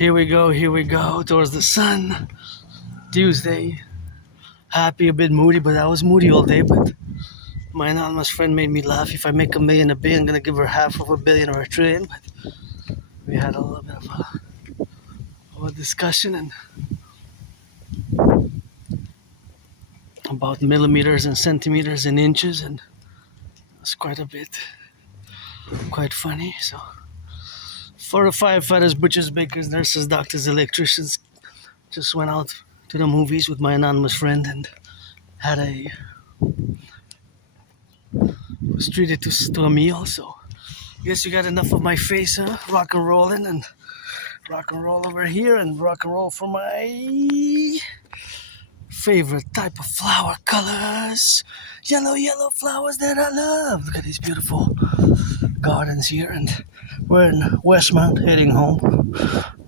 Here we go, towards the sun. Tuesday. Happy, a bit moody, but I was moody all day, but my anonymous friend made me laugh. If I make $1 million a billion, I'm gonna give her half of $1 billion or $1 trillion, but we had a little bit of a discussion and about millimeters and centimeters and inches, and it's quite a bit, quite funny. So for the firefighters, butchers, bakers, nurses, doctors, electricians, just went out to the movies with my anonymous friend and was treated to a meal. So guess you got enough of my face, huh? Rock and rolling, and rock and roll over here, and rock and roll for my favorite type of flower colors. Yellow flowers that I love. Look at these beautiful gardens here, and we're in Westmount heading home.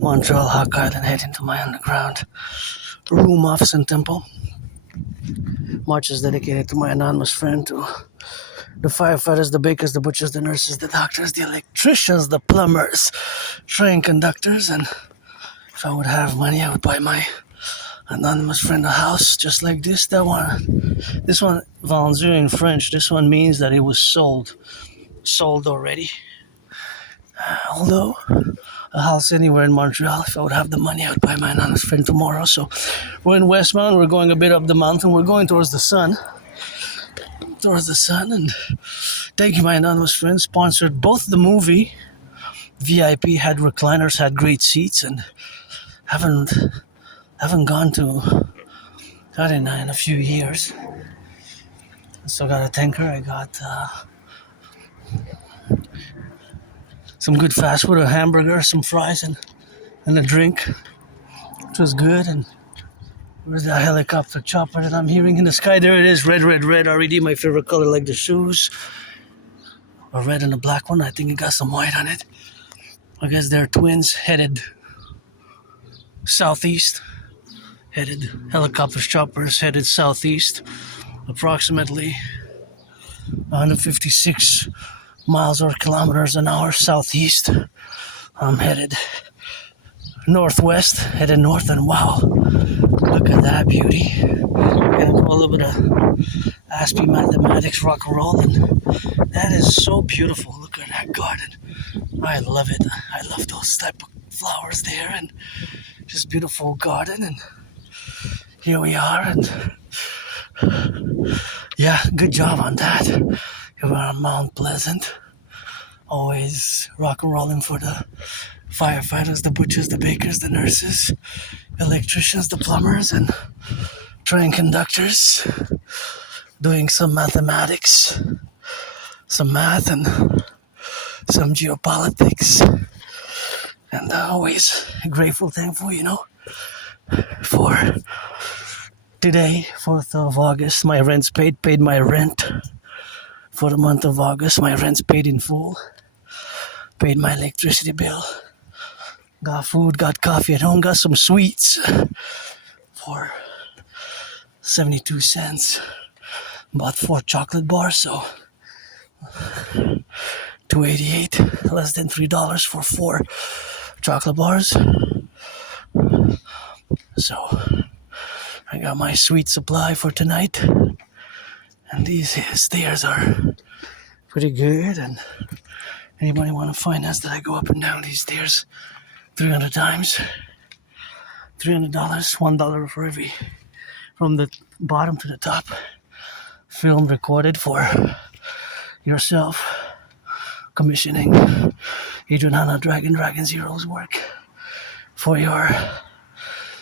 Montreal, Hawk Island, heading to my underground room, office, and temple. March is dedicated to my anonymous friend, to the firefighters, the bakers, the butchers, the nurses, the doctors, the electricians, the plumbers, train conductors, and if I would have money, I would buy my anonymous friend a house just like this. This one, volontaire in French, this one means that it was sold already. Although a house anywhere in Montreal, if I would have the money, I would buy my anonymous friend tomorrow. So we're in Westmount, we're going a bit up the mountain, we're going towards the sun, and thank you, my anonymous friend, sponsored both the movie VIP, had recliners, had great seats, and haven't gone to in a few years. So got a tanker. I got some good fast food, a hamburger, some fries, and a drink, which was good. And where's the helicopter chopper that I'm hearing in the sky? There it is, red, already my favorite color, like the shoes. A red and a black one. I think it got some white on it. I guess they're twins headed southeast. Helicopter choppers headed southeast, approximately 156 miles or kilometers an hour southeast. I'm headed northwest, headed north, and wow, look at that beauty. Gonna go a little bit of Aspie, Mathx, Rock&Roll, and that is so beautiful. Look at that garden. I love it. I love those type of flowers there, and just beautiful garden. And here we are, and yeah, good job on that. We're on Mount Pleasant, always rock and rolling for the firefighters, the butchers, the bakers, the nurses, electricians, the plumbers, and train conductors, doing some mathematics, some math, and some geopolitics, and always grateful, thankful, for today, 4th of August, my rent's paid my rent for the month of August. My rent's paid in full. Paid my electricity bill. Got food, got coffee at home, got some sweets for 72 cents. Bought 4 chocolate bars, so $2.88, less than $3 for 4 chocolate bars. So I got my sweet supply for tonight, and these stairs are pretty good. And anybody want to finance that I go up and down these stairs 300 times? $300, $1 for every, from the bottom to the top. Filmed, recorded for yourself. Commissioning Adriana Dragon Zero's work for your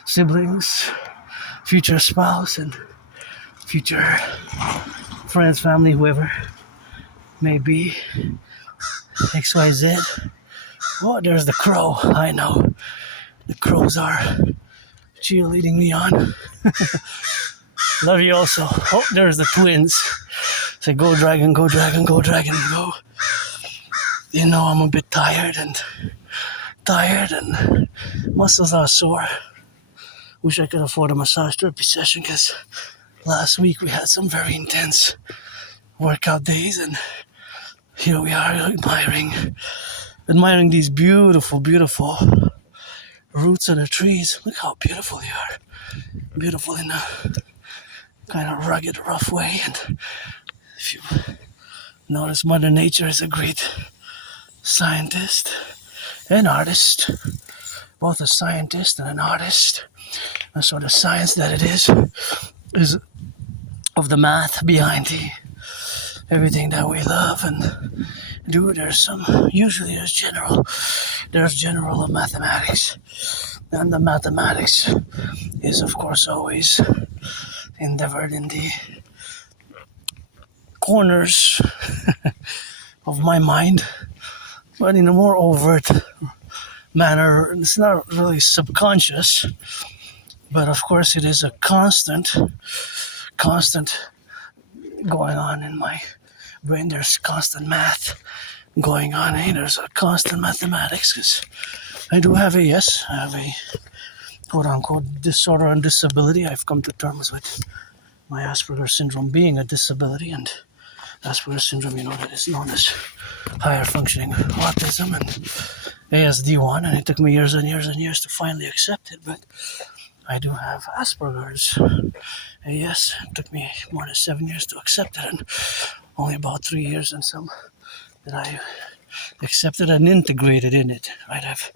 siblings, future spouse, and future friends, family, whoever may be. XYZ. Oh, there's the crow. I know. The crows are cheerleading me on. Love you also. Oh, there's the twins. Say, go dragon, go dragon, go dragon, go. I'm a bit tired and muscles are sore. Wish I could afford a massage therapy session, because last week we had some very intense workout days, and here we are admiring these beautiful roots of the trees. Look how beautiful they are. Beautiful in a kind of rugged, rough way. And if you notice, Mother Nature is a great scientist and artist. Both a scientist and an artist. And so the science that it is of the math behind everything that we love and do. Usually there's general mathematics. And the mathematics is, of course, always endeavored in the corners of my mind, but in a more overt manner. It's not really subconscious, but of course it is a constant going on in my brain. There's constant math going on. There's a constant mathematics, because I do have I have a quote-unquote disorder and disability. I've come to terms with my Asperger's syndrome being a disability, and Asperger's syndrome, that is known as higher functioning autism, and ASD1, and it took me years and years and years to finally accept it, but I do have Asperger's. It took me more than 7 years to accept it, and only about 3 years and some that I accepted and integrated in it. Right, I've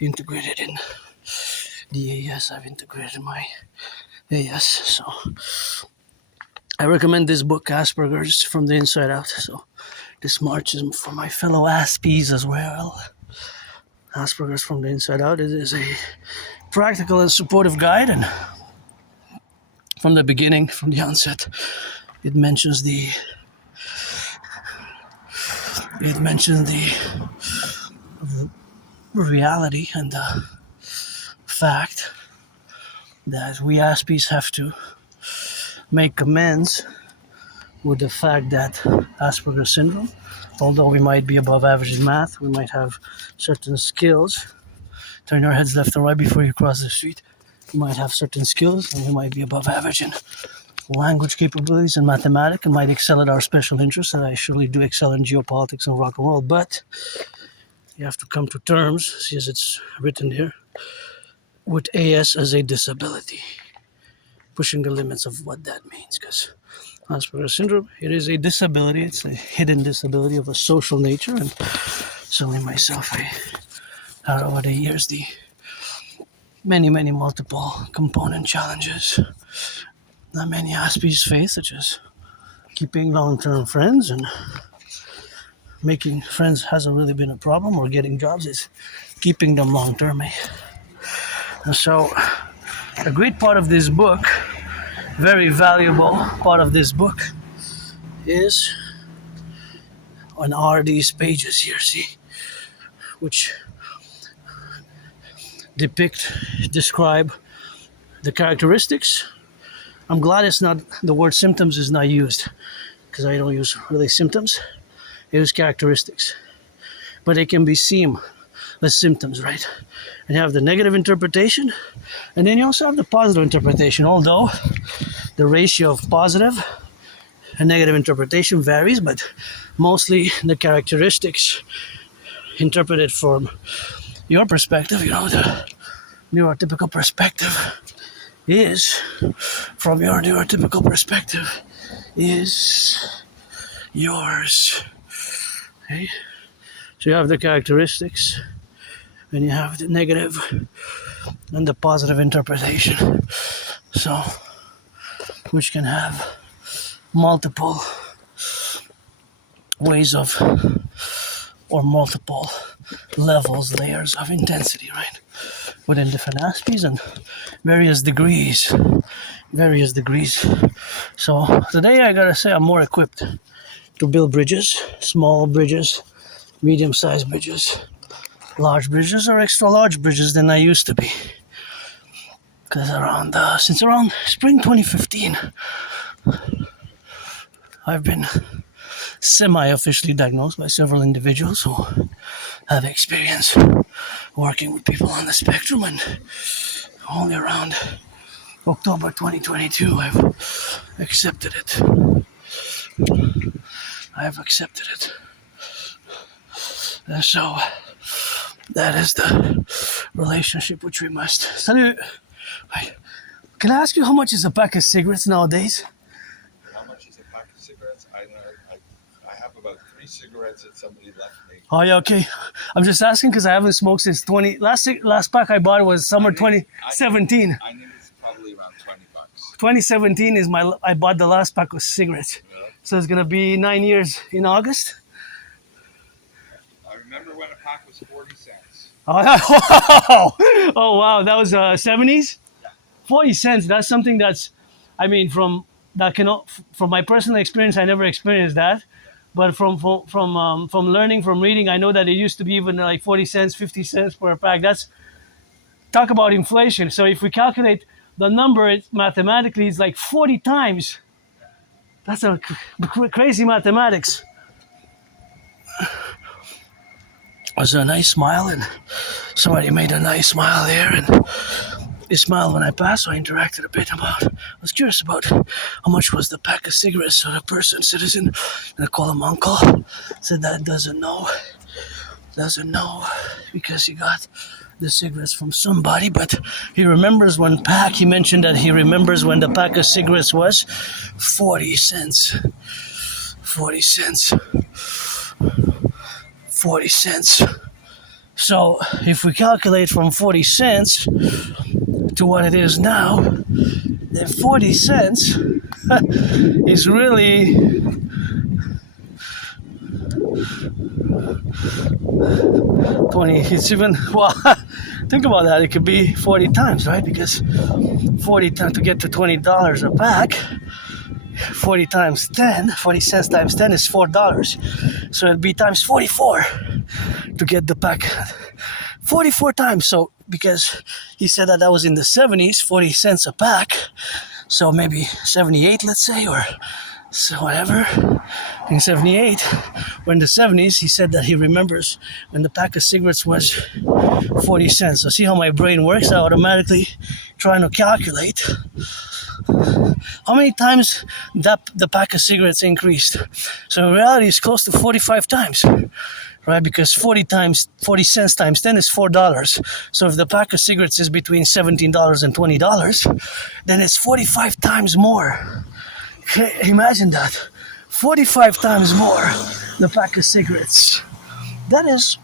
integrated in the AS, I've integrated my AS, so I recommend this book, Asperger's from the Inside Out. So this march is for my fellow Aspies as well. Asperger's from the Inside Out. It is a practical and supportive guide, and from the beginning, from the onset, it mentions the reality and the fact that we Aspies have to make amends with the fact that Asperger's syndrome, although we might be above average in math, we might have certain skills. Turn your heads left or right before you cross the street. We might have certain skills, and we might be above average in language capabilities and mathematics, and might excel at our special interests, and I surely do excel in geopolitics and rock and roll, but you have to come to terms, see as it's written here, with AS as a disability, pushing the limits of what that means, because Asperger's syndrome, it is a disability. It's a hidden disability of a social nature, and certainly myself, I had over the years the many multiple component challenges that many Aspies face, such as keeping long-term friends, and making friends hasn't really been a problem, or getting jobs is keeping them long-term. And so a great part of this book, very valuable part of this book, is on these pages here, see, which describe the characteristics. I'm glad the word symptoms is not used, because I don't use really symptoms. I use characteristics, but they can be seen as symptoms, right? And you have the negative interpretation, and then you also have the positive interpretation, although the ratio of positive and negative interpretation varies, but mostly the characteristics interpreted from your perspective, the neurotypical perspective is yours. Okay? So you have the characteristics, and you have the negative and the positive interpretation. So, which can have multiple ways of, or multiple levels, layers of intensity, right? Within different aspects and various degrees. So today I gotta say I'm more equipped to build bridges, small bridges, medium-sized bridges, large bridges, or extra large bridges than I used to be. Because since around spring 2015, I've been semi-officially diagnosed by several individuals who have experience working with people on the spectrum, and only around October 2022 I've accepted it. And so That is the relationship which we must. Salut. Can I ask you how much is a pack of cigarettes nowadays? How much is a pack of cigarettes? I don't know. I have about 3 cigarettes that somebody left me. Oh yeah, okay. I'm just asking because I haven't smoked since last pack I bought was summer 2017. I think it's probably around $20. 2017 is I bought the last pack of cigarettes. Yeah. So it's gonna be 9 years in August. I remember when a pack was 40 cents. Oh wow, that was 70s. 40 cents. That's something that's, I mean, from my personal experience, I never experienced that. But from learning, from reading, I know that it used to be even like 40 cents, 50 cents per pack. That's, talk about inflation. So if we calculate the number, mathematically, it's like 40 times. That's a crazy mathematics. It was a nice smile, and somebody made a nice smile there, and he smiled when I passed, so I interacted a bit about. I was curious about how much was the pack of cigarettes. So the citizen, and I call him uncle, said that doesn't know because he got the cigarettes from somebody, but he remembers when he mentioned that he remembers when the pack of cigarettes was 40 cents. 40 cents. 40 cents. So if we calculate from 40 cents to what it is now, then 40 cents is really it's even, well, think about that, it could be 40 times, right? Because 40 times to get to $20 a pack, 40 times 10, 40 cents times 10 is $4. So it'd be times 44 to get the pack. 44 times. So because he said that was in the 70s, 40 cents a pack. So maybe 78, let's say, or so whatever. In 78, or in the 70s, he said that he remembers when the pack of cigarettes was 40 cents. So see how my brain works? I automatically trying to calculate how many times that the pack of cigarettes increased. So in reality, it's close to 45 times, right? Because 40 cents times 10 is $4. So if the pack of cigarettes is between $17 and $20, then it's 45 times more. Okay, imagine that. 45 times more the pack of cigarettes. That is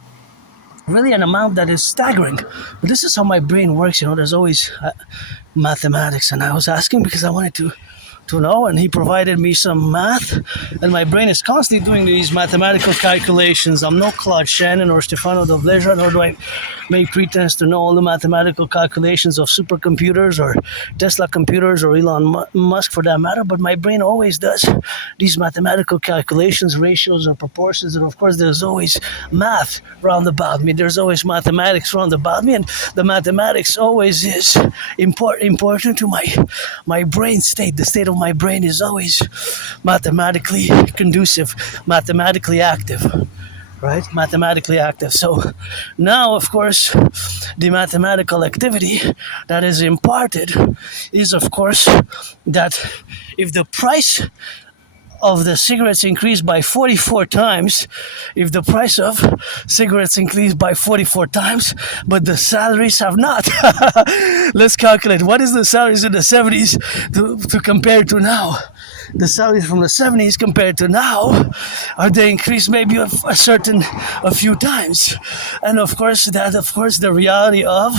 really an amount that is staggering. But this is how my brain works, there's always mathematics, and I was asking because I wanted to know, and he provided me some math, and my brain is constantly doing these mathematical calculations. I'm no Claude Shannon or Stefano Dobleja, nor do I make pretense to know all the mathematical calculations of supercomputers or Tesla computers or Elon Musk for that matter, but my brain always does these mathematical calculations, ratios or proportions, and of course there's always math round about me. There's always mathematics round about me, and the mathematics always is important to my brain state. The state of my brain is always mathematically conducive, mathematically active, right? Mathematically active. So now, of course, the mathematical activity that is imparted is, of course, that if the price of the cigarettes increased by 44 times, if the price of cigarettes increased by 44 times, but the salaries have not. Let's calculate. What is the salaries in the 70s to compare to now? The salaries from the 70s compared to now, are they increased maybe a few times? And of course, the reality of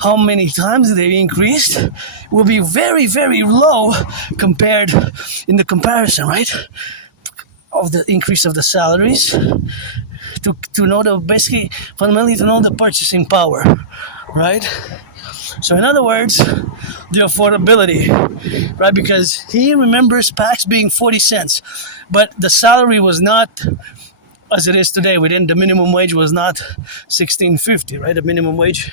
how many times they increased will be very, very low compared in the comparison, right? Of the increase of the salaries to know fundamentally to know the purchasing power, right? So in other words, the affordability, right? Because he remembers packs being 40 cents, but the salary was not as it is today. The minimum wage was not $16.50, right? The minimum wage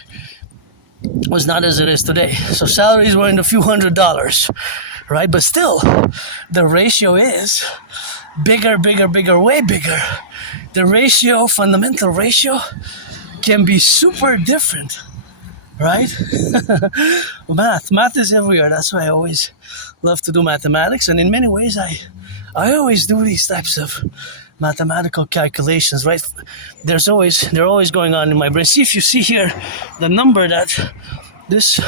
was not as it is today. So salaries were in a few $100s, right? But still, the ratio is bigger, way bigger. The ratio, fundamental ratio, can be super different. Right? Math is everywhere. That's why I always love to do mathematics. And in many ways, I always do these types of mathematical calculations, right? They're always going on in my brain. See if you see here the number that this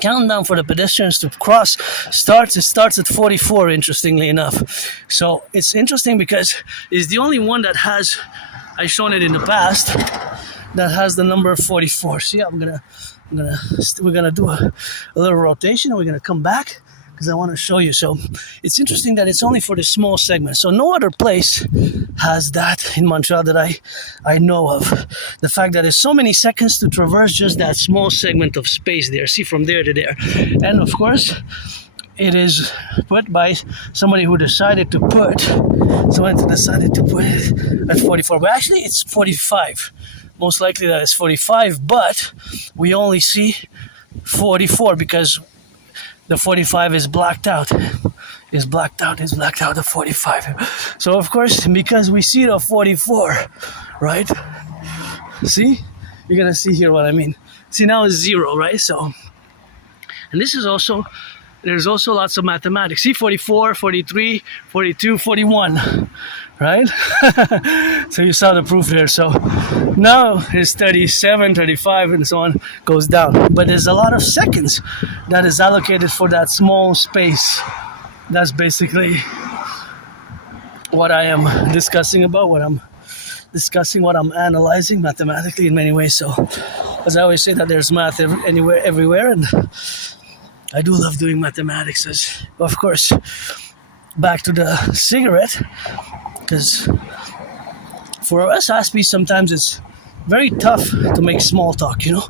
countdown for the pedestrians to cross starts. It starts at 44, interestingly enough. So it's interesting because it's the only one that has, I've shown it in the past, that has the number 44. See, we're gonna do a little rotation and we're gonna come back because I want to show you. So it's interesting that it's only for the small segment. So no other place has that in Montreal that I know of. The fact that there's so many seconds to traverse just that small segment of space there. See, from there to there. And of course, it is put by somebody who decided to put it at 44. But actually, it's 45. Most likely that it's 45, but we only see 44 because the 45 is blacked out. Is blacked out, the 45. So of course, because we see the 44, right? See? You're gonna see here what I mean. See, now it's 0, right? So, and this is also, there's also lots of mathematics. See, 44, 43, 42, 41, right? So you saw the proof there. So now it's 37, 35, and so on, goes down. But there's a lot of seconds that is allocated for that small space. That's basically what I am discussing about, what I'm analyzing mathematically in many ways. So, as I always say, that there's math anywhere, everywhere, and I do love doing mathematics. As, of course, back to the cigarette, because for us Aspie, sometimes it's very tough to make small talk, you know.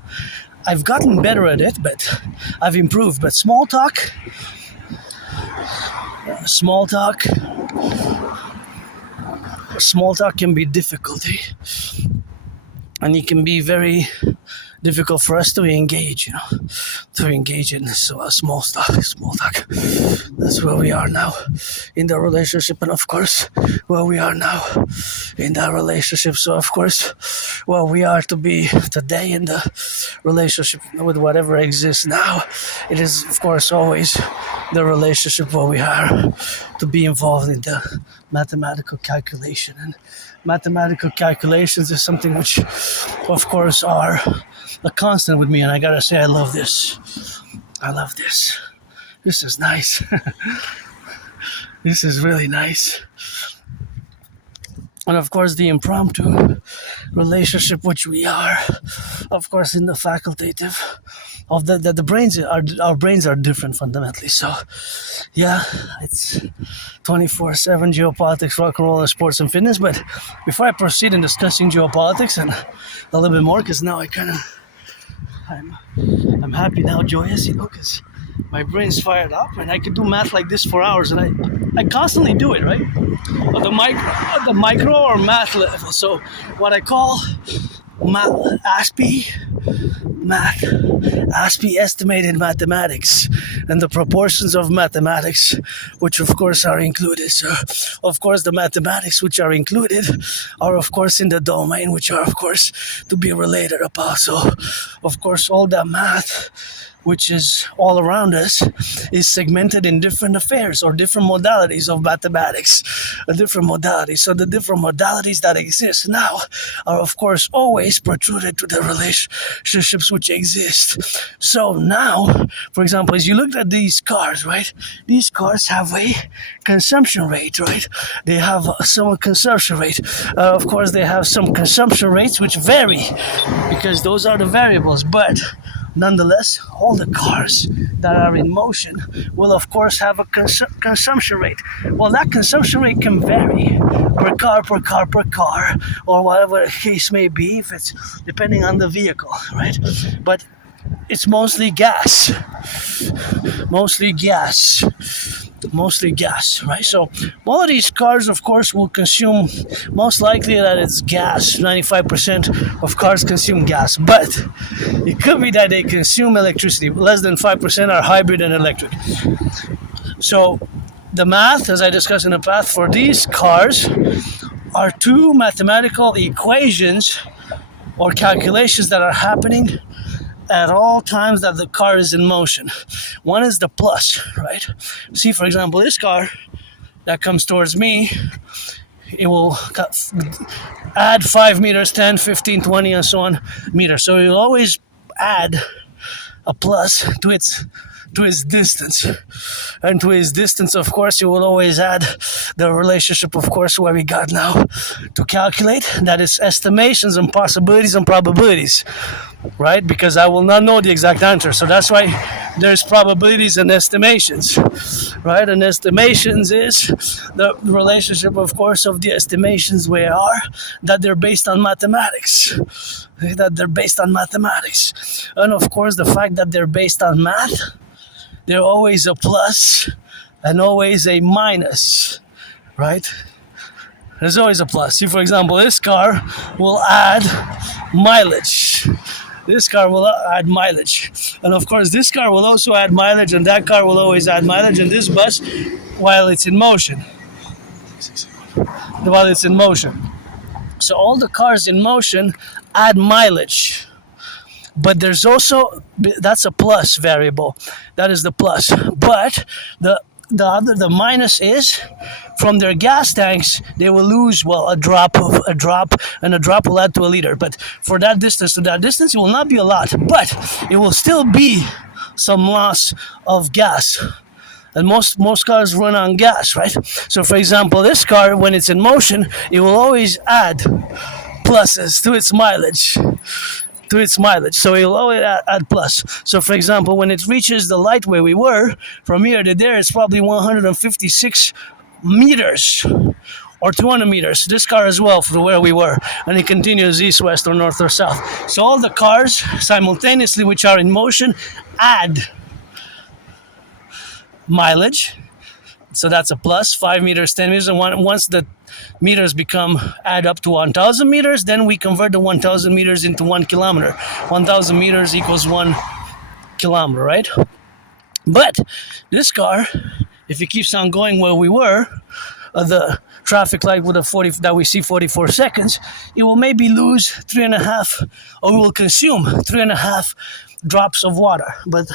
I've gotten better at it, but I've improved. But small talk can be difficulty, and it can be very difficult for us to engage, in small talk. That's where we are now in the relationship, and of course, where we are now in that relationship. So of course, where we are to be today in the relationship with whatever exists now, it is of course always the relationship where we are to be involved in the mathematical calculation. And mathematical calculations is something which, of course, are a constant with me, and I gotta say, I love this. This is nice. This is really nice. And of course, the impromptu relationship which we are, of course, in the facultative of the brains are, our brains are different fundamentally. So yeah, it's 24/7 geopolitics, rock and roll, and sports and fitness. But before I proceed in discussing geopolitics and a little bit more, because now I'm happy now, joyous, because my brain's fired up and I could do math like this for hours, and I constantly do it, right? At the micro or math level. So what I call Aspie estimated mathematics, and the proportions of mathematics, which of course are included. So of course the mathematics which are included are of course in the domain which are of course to be related about. So of course all that math which is all around us is segmented in different affairs or different modalities of mathematics, different modalities. So the different modalities that exist now are of course always protruded to the relationships which exist. So now, for example, as you look at these cars, right? These cars have a consumption rate, right? They have some consumption rate. Of course, they have some consumption rates which vary because those are the variables, but nonetheless, all the cars that are in motion will of course have a consumption rate. Well, that consumption rate can vary per car, or whatever the case may be, if it's depending on the vehicle, right? But it's mostly gas, right? So all of these cars, of course, will consume, most likely that it's gas. 95% of cars consume gas, but it could be that they consume electricity. Less than 5% are hybrid and electric. So the math, as I discussed in the past, for these cars are two mathematical equations or calculations that are happening at all times that the car is in motion. One is the plus, right? See, for example, this car that comes towards me, it will add 5 meters, 10, 15, 20, and so on meters. So you'll always add a plus to its distance. And to its distance, of course, you will always add the relationship, of course, where we got now to calculate. That is estimations and possibilities and probabilities, right? Because I will not know the exact answer. So that's why there's probabilities and estimations, right? And estimations is the relationship, of course, of the estimations where are that they're based on mathematics. That they're based on mathematics. And of course, the fact that they're based on math, they're always a plus and always a minus, right? There's always a plus. See, for example, this car will add mileage. This car will add mileage. And of course, this car will also add mileage, and that car will always add mileage, and this bus, while it's in motion. While it's in motion. So all the cars in motion add mileage. But there's also, that's a plus variable. That is the plus. But the minus is from their gas tanks, they will lose, well, a drop, and a drop will add to a liter. But for that distance to that distance, it will not be a lot, but it will still be some loss of gas. And most cars run on gas, right? So for example, this car, when it's in motion, it will always add pluses to its mileage. So it will always add plus. So for example, when it reaches the light where we were, from here to there, it's probably 156 meters or 200 meters. This car as well from where we were. And it continues east, west, or north, or south. So all the cars simultaneously which are in motion add mileage. So that's a plus, 5 meters, 10 meters. And once the meters add up to 1,000 meters, then we convert the 1,000 meters into 1 kilometer. 1,000 meters equals 1 kilometer, right? But this car, if it keeps on going where we were, the traffic light with that we see 44 seconds, it will maybe lose 3.5, or we will consume 3.5 drops of water. But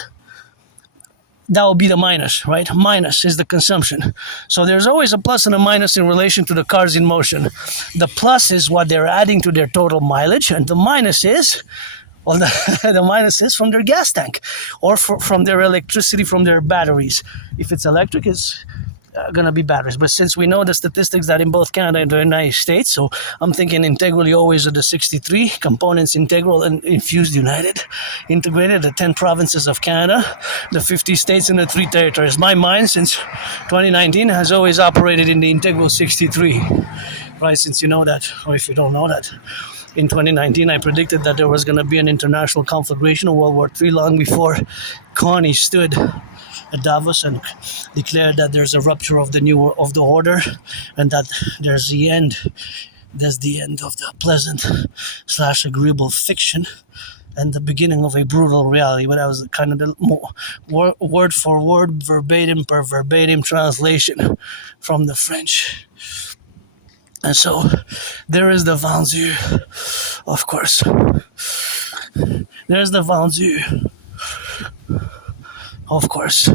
that will be the minus, right? Minus is the consumption. So there's always a plus and a minus in relation to the cars in motion. The plus is what they're adding to their total mileage, and the minus is, well, the minus is from their gas tank, or from their electricity from their batteries. If it's electric, it's going to be batteries. But since we know the statistics that in both Canada and the United States, so I'm thinking integrally always of the 63 components, integral and infused united, integrated, the 10 provinces of Canada, the 50 states and the 3 territories. My mind since 2019 has always operated in the integral 63, right? Since you know that, or if you don't know that, in 2019 I predicted that there was going to be an international conflagration of World War III long before Connie stood at Davos and declared that there's a rupture of the order, and that there's the end of the pleasant / agreeable fiction and the beginning of a brutal reality. But that was kind of the word for word, verbatim per verbatim translation from the French. And so there is the vendu, of course. There's the vendu. Of course.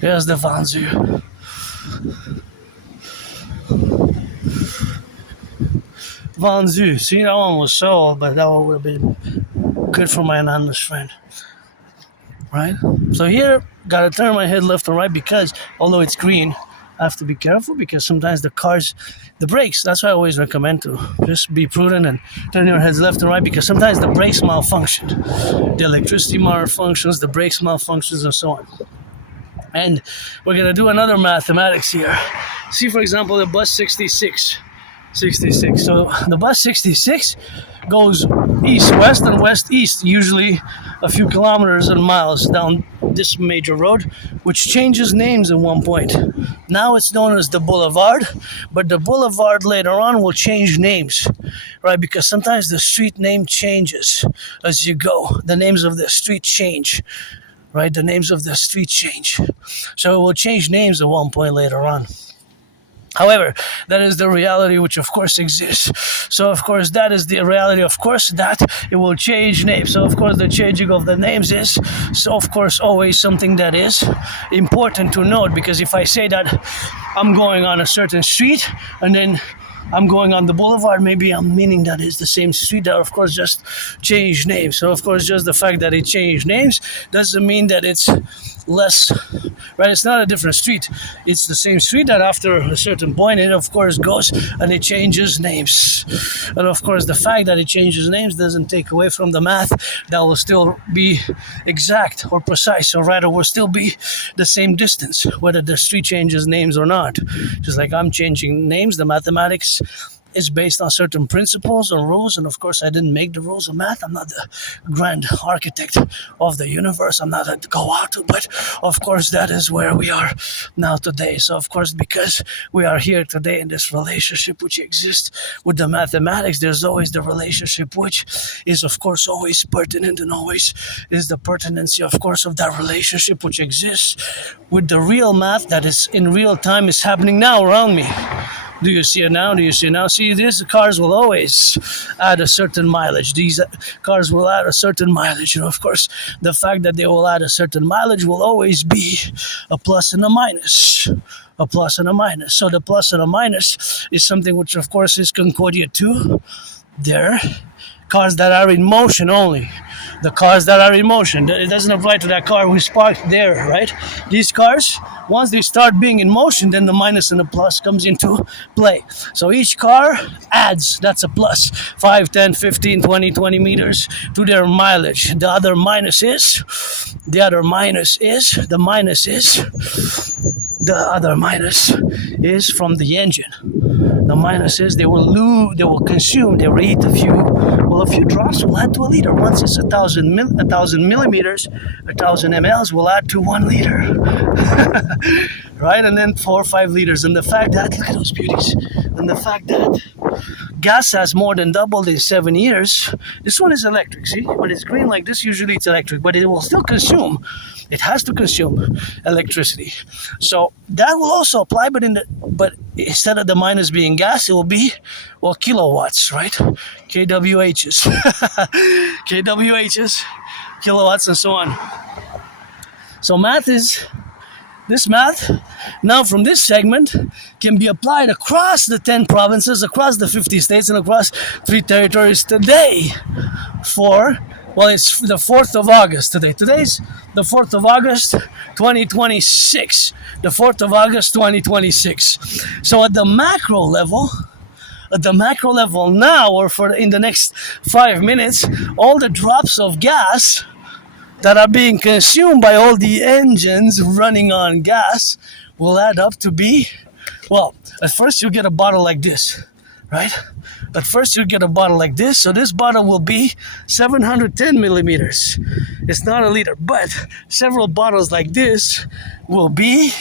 There's the vendu. Vendu. See, that one was sold, but that one would have been good for my anonymous friend. Right? So here, gotta turn my head left and right because, although it's green, I have to be careful because sometimes the brakes, that's why I always recommend to just be prudent and turn your heads left and right, because sometimes the brakes malfunction. The electricity malfunctions, the brakes malfunctions, and so on. And we're going to do another mathematics here. See, for example, the bus 66. So the bus 66 goes east-west and west-east, usually a few kilometers and miles down this major road, which changes names at one point. Now it's known as the boulevard, but the boulevard later on will change names, right? Because sometimes the street name changes as you go. The names of the street change, right? The names of the street change. So it will change names at one point later on. However, that is the reality which of course exists. So of course that is the reality, of course, that it will change names. So of course the changing of the names is so of course always something that is important to note, because if I say that I'm going on a certain street and then I'm going on the boulevard, maybe I'm meaning that it's the same street that of course just changed names. So of course just the fact that it changed names doesn't mean that it's less, right? It's not a different street. It's the same street that after a certain point it of course goes and it changes names. And of course the fact that it changes names doesn't take away from the math that will still be exact or precise, or rather will still be the same distance whether the street changes names or not. Just like I'm changing names, the mathematics is based on certain principles or rules, and of course I didn't make the rules of math. I'm not the grand architect of the universe. I'm not a go-out, but of course that is where we are now today. So of course, because we are here today in this relationship which exists with the mathematics, there's always the relationship which is of course always pertinent, and always is the pertinency of course of that relationship which exists with the real math that is in real time is happening now around me. Do you see it now? Do you see it now? See, these cars will always add a certain mileage. These cars will add a certain mileage. And of course, the fact that they will add a certain mileage will always be a plus and a minus. A plus and a minus. So the plus and a minus is something which of course is concordiate to their cars that are in motion only. The cars that are in motion. It doesn't apply to that car who's parked there, right? These cars, once they start being in motion, then the minus and the plus comes into play. So each car adds, that's a plus, 5, 10, 15, 20, 20 meters to their mileage. The minus is from the engine. The minus is they will consume, they will eat a few drops will add to a liter. Once it's 1,000 millimeters, 1,000 mLs will add to 1 liter. Right? And then 4 or 5 liters. And the fact that, look at those beauties. And the fact that gas has more than doubled in 7 years. This one is electric, see? When it's green like this, usually it's electric, but it will still consume. It has to consume electricity. So that will also apply, but instead of the minus being gas, it will be, well, kilowatts, right? kWhs. kWhs, kilowatts, and so on. So this math, now from this segment, can be applied across the 10 provinces, across the 50 states, and across 3 territories today it's the 4th of August today. Today's the 4th of August, 2026. The 4th of August, 2026. So at the macro level now, or in the next 5 minutes, all the drops of gas that are being consumed by all the engines running on gas will add up to be, well, at first you get a bottle like this, right? At first you get a bottle like this, so this bottle will be 710 millimeters. It's not a liter, but several bottles like this will be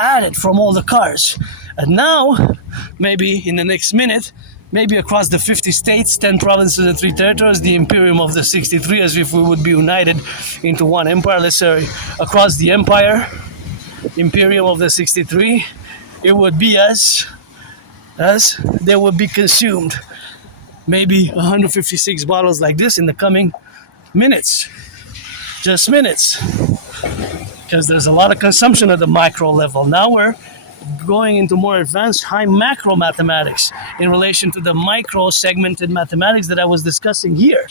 added from all the cars. And now, maybe in the next minute, maybe across the 50 states, 10 provinces, and 3 territories, the Imperium of the 63, as if we would be united into one empire. Let's say across the empire, Imperium of the 63, it would be as they would be consumed. Maybe 156 bottles like this in the coming minutes. Just minutes. Because there's a lot of consumption at the micro level. Now we're going into more advanced high macro mathematics in relation to the micro segmented mathematics that I was discussing here,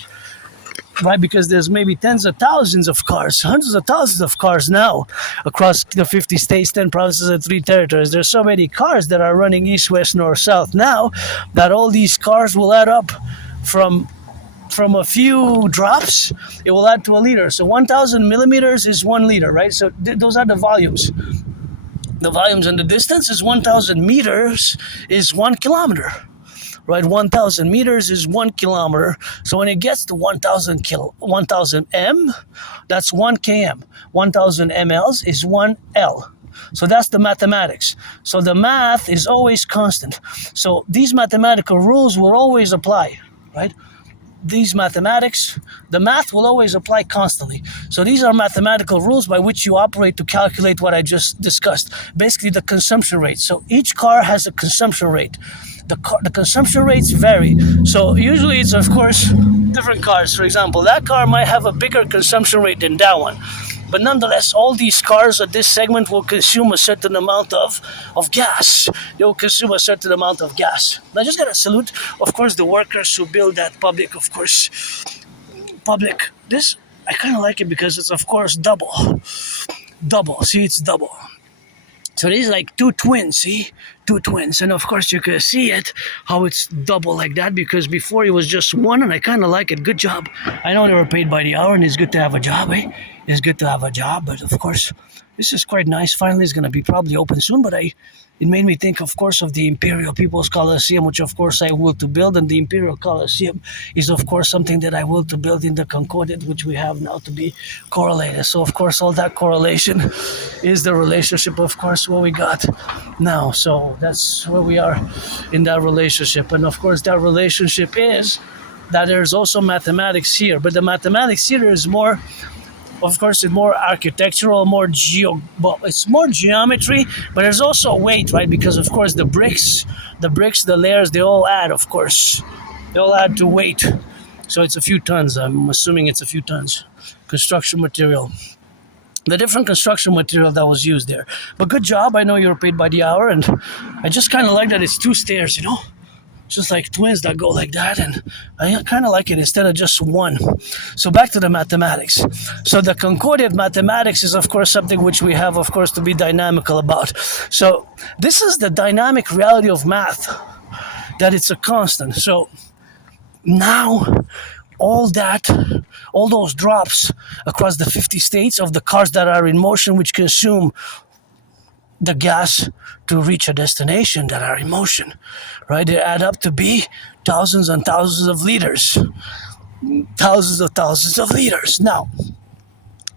right? Because there's maybe tens of thousands of cars, hundreds of thousands of cars now across the 50 states, 10 provinces, and 3 territories. There's so many cars that are running east, west, north, south now that all these cars will add up from a few drops, it will add to a liter. So 1,000 millimeters is 1 liter, right? So those are the volumes. The volumes and the distance is 1,000 meters is 1 kilometer, right? 1,000 meters is 1 kilometer. So when it gets to 1,000 m, that's 1 km. 1,000 mLs is 1 L. So that's the mathematics. So the math is always constant. So these mathematical rules will always apply, right? these mathematics, the math will always apply constantly. So these are mathematical rules by which you operate to calculate what I just discussed. Basically the consumption rate. So each car has a consumption rate. The consumption rates vary. So usually it's, of course, different cars. For example, that car might have a bigger consumption rate than that one. But nonetheless, all these cars at this segment will consume a certain amount of gas. They will consume a certain amount of gas. I just gotta salute, of course, the workers who build that Publik, of course. Publik. This, I kind of like it because it's, of course, double. Double. See, it's double. So these like two twins, see? Two twins. And of course you can see it, how it's double like that, because before it was just one, and I kind of like it. Good job. I know they were paid by the hour, and it's good to have a job, eh? It's good to have a job, but of course, this is quite nice. Finally, it's going to be probably open soon, but it made me think, of course, of the Imperial People's Coliseum, which, of course, I will to build. And the Imperial Coliseum is, of course, something that I will to build in the Concordat, which we have now to be correlated. So, of course, all that correlation is the relationship, of course, what we got now. So that's where we are in that relationship. And, of course, that relationship is that there's also mathematics here. But the mathematics here is more... Of course, it's more architectural, it's more geometry, but there's also weight, right? Because, of course, the bricks, the layers, they all add, of course. They all add to weight. So it's a few tons. I'm assuming it's a few tons. Construction material. The different construction material that was used there. But good job. I know you were paid by the hour, and I just kind of like that it's two stairs, you know? Just like twins that go like that, and I kind of like it instead of just one. So back to the mathematics. So the Concordat mathematics is, of course, something which we have, of course, to be dynamical about. So this is the dynamic reality of math, that it's a constant. So now all those drops across the 50 states of the cars that are in motion, which consume the gas to reach a destination that are in motion, right? They add up to be thousands and thousands of liters. Thousands of liters. Now,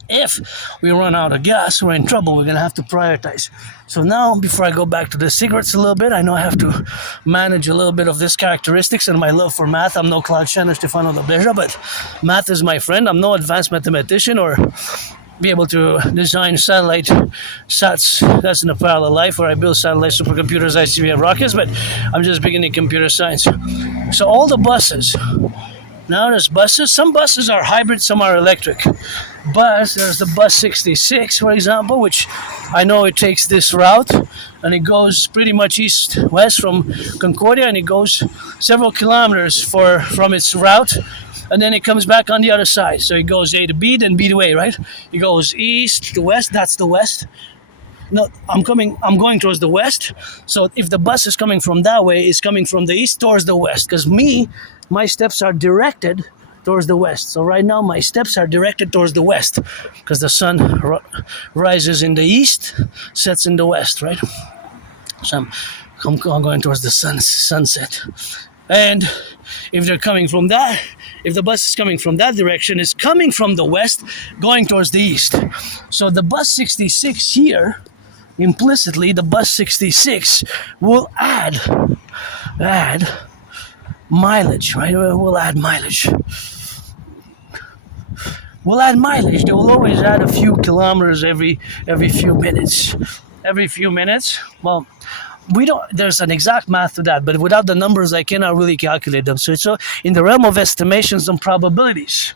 if we run out of gas, we're in trouble. We're going to have to prioritize. So now, before I go back to the cigarettes a little bit, I know I have to manage a little bit of this characteristics and my love for math. I'm no Claude Shannon, Stefano da Beja, but math is my friend. I'm no advanced mathematician or be able to design satellite sats. That's in a parallel life where I build satellite supercomputers, ICBM rockets, but I'm just beginning computer science. So all the buses, now there's buses. Some buses are hybrid, some are electric. There's the bus 66, for example, which I know it takes this route, and it goes pretty much east-west from Concordia, and it goes several kilometers from its route. And then it comes back on the other side. So it goes A to B, then B to A, right? It goes east to west, that's the west. No, I'm going towards the west. So if the bus is coming from that way, it's coming from the east towards the west. Because my steps are directed towards the west. So right now my steps are directed towards the west. Because the sun rises in the east, sets in the west, right? So I'm going towards the sunset. And if they're coming from that, if the bus is coming from that direction, it's coming from the west, going towards the east. So the bus 66 here, implicitly, the bus 66 will add mileage, right? We'll add mileage. They will always add a few kilometers every few minutes. Every few minutes. Well, there's an exact math to that, but without the numbers, I cannot really calculate them. So it's in the realm of estimations and probabilities.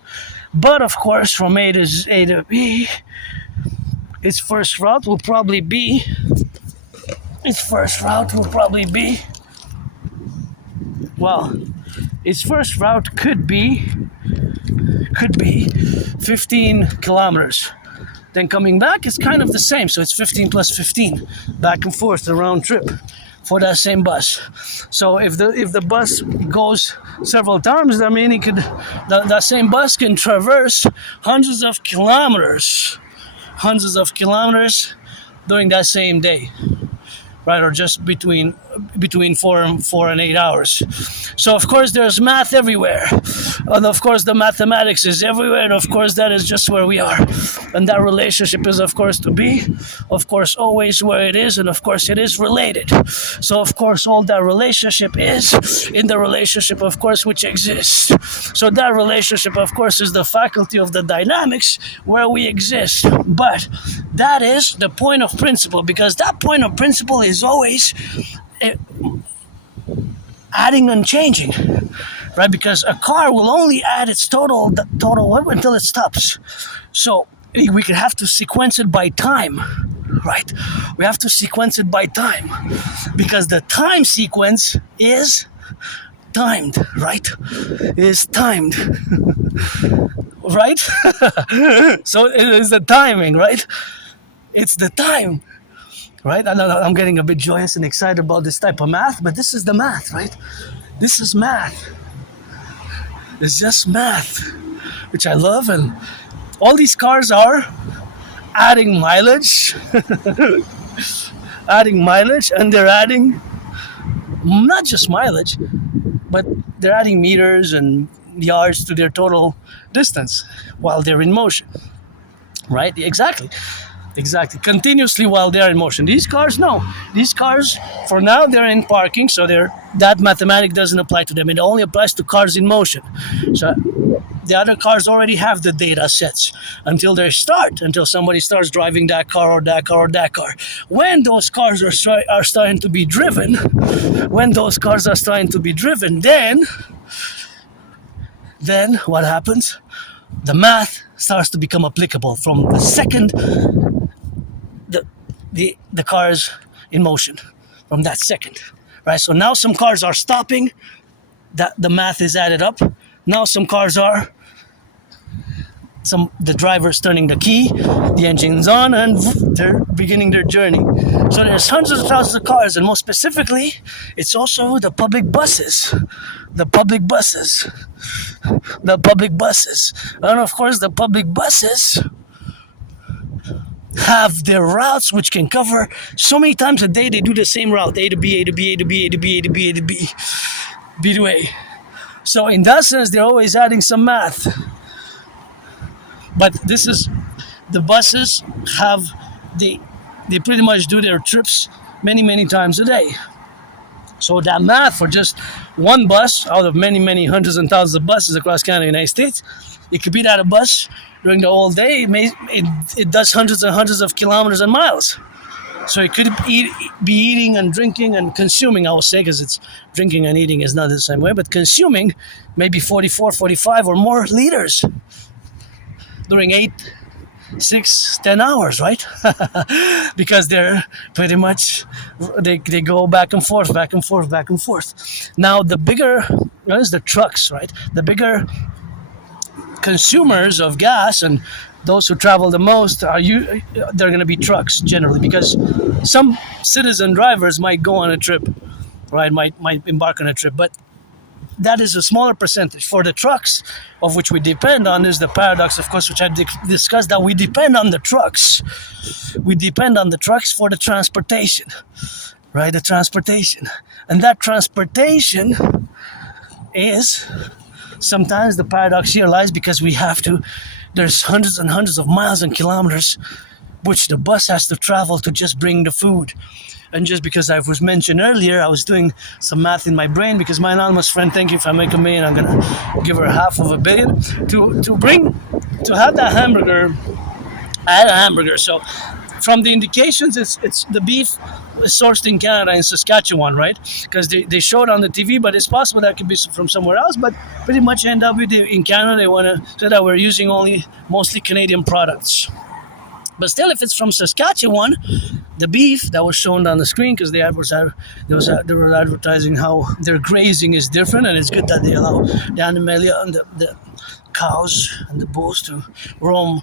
But of course, from A to B, its first route will probably be, its first route could be 15 kilometers. Then coming back, it's kind of the same. So it's 15 plus 15, back and forth, a round trip for that same bus. So if the bus goes several times, I mean, that same bus can traverse hundreds of kilometers during that same day. right? Or just between 4 and 8 hours. So of course there's math everywhere, and of course the mathematics is everywhere, and of course that is just where we are, and that relationship is of course to be, of course always where it is, and of course it is related. So of course all that relationship is in the relationship of course which exists. So that relationship of course is the faculty of the dynamics where we exist. But that is the point of principle, because that point of principle is always adding and changing, right? Because a car will only add its total until it stops. So we could have to sequence it by time, right? We have to sequence it by time, because the time sequence is timed, right? Is timed, right? So it is the timing, right? It's the time, right? I'm getting a bit joyous and excited about this type of math, but this is the math, right? This is math. It's just math, which I love, and all these cars are adding mileage, and they're adding not just mileage, but they're adding meters and yards to their total distance while they're in motion, right? Exactly. Continuously while they're in motion. These cars, no. These cars, for now, they're in parking, so that mathematic doesn't apply to them. It only applies to cars in motion. So the other cars already have the data sets until somebody starts driving that car or that car or that car. When those cars are starting to be driven, then what happens? The math starts to become applicable from the second the cars in motion, from that second, right? So now some cars are stopping, that the math is added up. Now some cars are, the driver's turning the key, the engine's on, and they're beginning their journey. So there's hundreds of thousands of cars, and most specifically, it's also the public buses. And of course the public buses have their routes which can cover so many times a day. They do the same route, A to B, A to B, A to B, A to B, A to B, A to B, B to A. So in that sense, they're always adding some math. But the buses have, they pretty much do their trips many times a day. So that math for just one bus out of many hundreds and thousands of buses across Canada and the United States, it could be that a bus during the whole day, it does hundreds and hundreds of kilometers and miles. So it could be eating and drinking and consuming, I would say, because it's drinking and eating is not the same way, but consuming maybe 44, 45 or more liters during 8, 6, 10 hours, right? Because they're pretty much, they go back and forth. Now the bigger, is the trucks, right? The bigger consumers of gas and those who travel the most they're going to be trucks generally, because some citizen drivers might go on a trip, right? Might embark on a trip, but that is a smaller percentage. For the trucks, of which we depend on, is the paradox, of course, which I discussed, that we depend on the trucks. We depend on the trucks for the transportation, right? The transportation. And that transportation is, sometimes the paradox here lies because there's hundreds and hundreds of miles and kilometers which the bus has to travel to just bring the food. And just because I was mentioned earlier, I was doing some math in my brain, because my anonymous friend, thank you, if I make $1 million, I'm gonna give her $500 million to have that hamburger. I had a hamburger. So from the indications, it's the beef is sourced in Canada, in Saskatchewan, right? Because they showed on the TV, but it's possible that could be from somewhere else. But pretty much in Canada, they want to say that we're using mostly Canadian products. But still, if it's from Saskatchewan, the beef that was shown on the screen, because they were advertising how their grazing is different, and it's good that they allow the animalia and the cows and the bulls to roam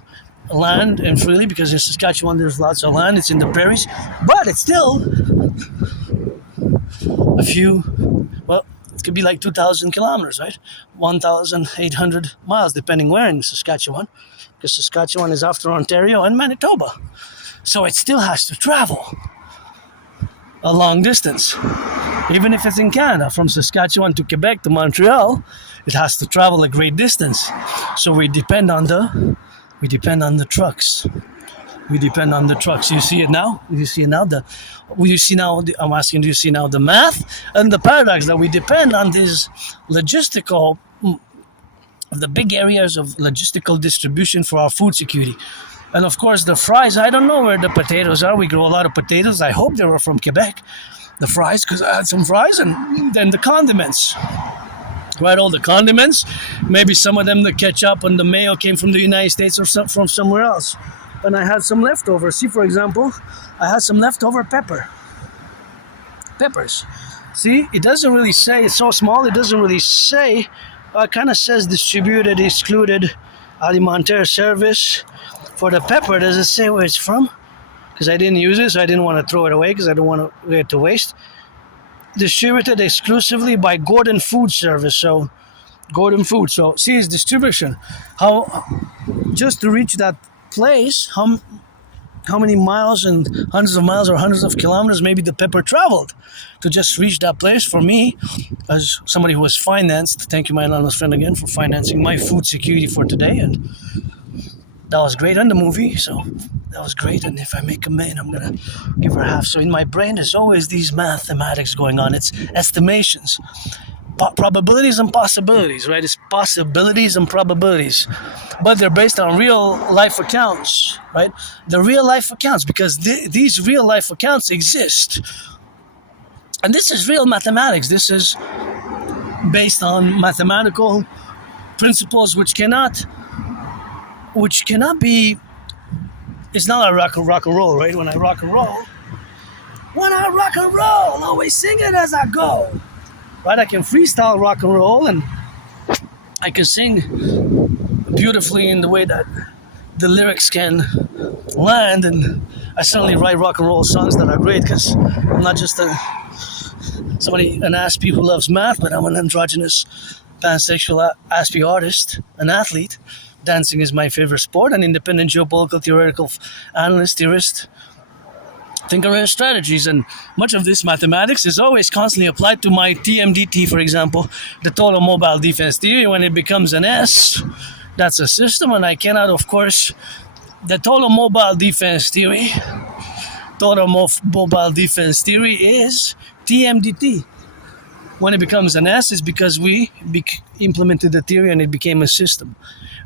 land and freely, because in Saskatchewan there's lots of land. It's in the prairies, but it's still it could be like 2,000 kilometers, right? 1,800 miles, depending where in Saskatchewan, because Saskatchewan is after Ontario and Manitoba. So it still has to travel. a long distance. Even if it's in Canada, from Saskatchewan to Quebec to Montreal, it has to travel a great distance. So we depend on the trucks. We depend on the trucks. You see it now? You see it now? I'm asking, do you see now the math and the paradox that we depend on these logistical, the big areas of logistical distribution for our food security. And of course, the fries, I don't know where the potatoes are. We grow a lot of potatoes. I hope they were from Quebec. The fries, because I had some fries, and then the condiments. Right, all the condiments. Maybe some of them, the ketchup and the mayo came from the United States or from somewhere else. And I had some leftover. See, for example, I had some leftover peppers. See, it doesn't really say, it's so small, it doesn't really say. It kind of says distributed, excluded, alimentaire service. For the pepper, does it say where it's from? Because I didn't use it, so I didn't want to throw it away because I don't want it to waste. Distributed exclusively by Gordon Food Service. So, Gordon Food. So, see, it's distribution. How, just to reach that place, how many miles and hundreds of miles or hundreds of kilometers maybe the pepper traveled to just reach that place. For me, as somebody who was financed, thank you, my anonymous friend, again, for financing my food security for today. And that was great on the movie, so that was great. And if I make $1 million, I'm gonna give her half. So in my brain, there's always these mathematics going on. It's estimations, probabilities and possibilities, right? It's possibilities and probabilities, but they're based on real life accounts, right? The real life accounts, because these real life accounts exist, and this is real mathematics. This is based on mathematical principles which cannot be. It's not like rock and roll, right? When I rock and roll, always sing it as I go, right? I can freestyle rock and roll, and I can sing beautifully in the way that the lyrics can land, and I certainly write rock and roll songs that are great, because I'm not just an Aspie who loves math, but I'm an androgynous, pansexual Aspie artist, an athlete. Dancing is my favorite sport, an independent geopolitical theoretical analyst, theorist, thinker and strategies, and much of this mathematics is always constantly applied to my TMDT, for example, the total mobile defense theory. When it becomes an S, that's a system, and I cannot, of course, the total mobile defense theory is TMDT. When it becomes an S, is because we implemented the theory and it became a system.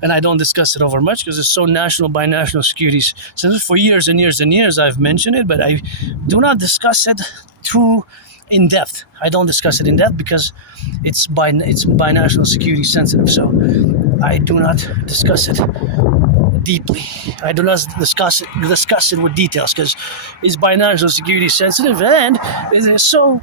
And I don't discuss it over much because it's so national by national securities. So for years and years and years I've mentioned it, but I do not discuss it too in depth. I don't discuss it in depth because it's by national security sensitive. So I do not discuss it deeply. I do not discuss it with details because it's by national security sensitive, and it is so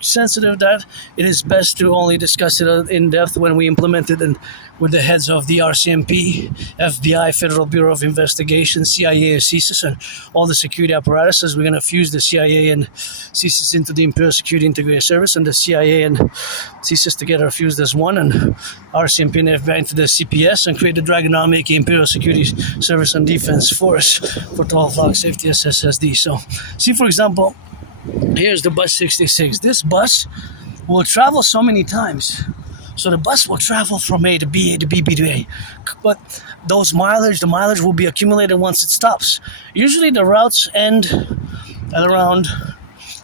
sensitive that it is best to only discuss it in depth when we implement it and with the heads of the RCMP, FBI, Federal Bureau of Investigation, CIA, and CSIS, and all the security apparatuses. We're going to fuse the CIA and CSIS into the Imperial Security Integrity Service, and the CIA and CSIS together fused as one, and RCMP and FBI into the CPS, and create the Dragonomic Imperial Security Service and Defense Force for 12 Flock Safety SSSD. So, see, for example, here's the bus 66. This bus will travel so many times. So the bus will travel from A to B, A to B, B to A. But the mileage will be accumulated once it stops. Usually the routes end at around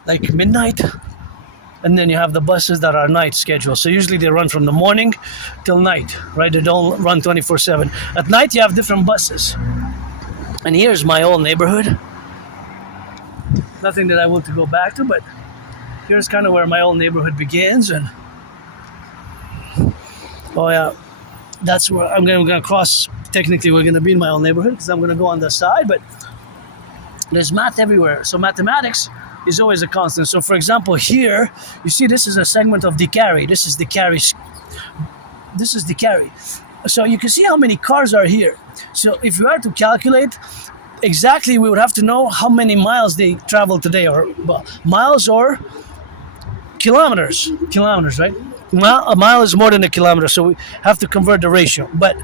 like midnight. And then you have the buses that are night scheduled. So usually they run from the morning till night, right? They don't run 24/7. At night you have different buses. And here's my old neighborhood. Nothing that I want to go back to, but here's kind of where my old neighborhood begins. And oh yeah, that's where I'm going to cross. Technically, we're going to be in my own neighborhood because I'm going to go on the side, but there's math everywhere. So mathematics is always a constant. So for example, here, you see this is a segment of the carry. This is the carry. So you can see how many cars are here. So if you are to calculate exactly, we would have to know how many miles they travel today, or miles or kilometers, right? A mile is more than a kilometer, so we have to convert the ratio. But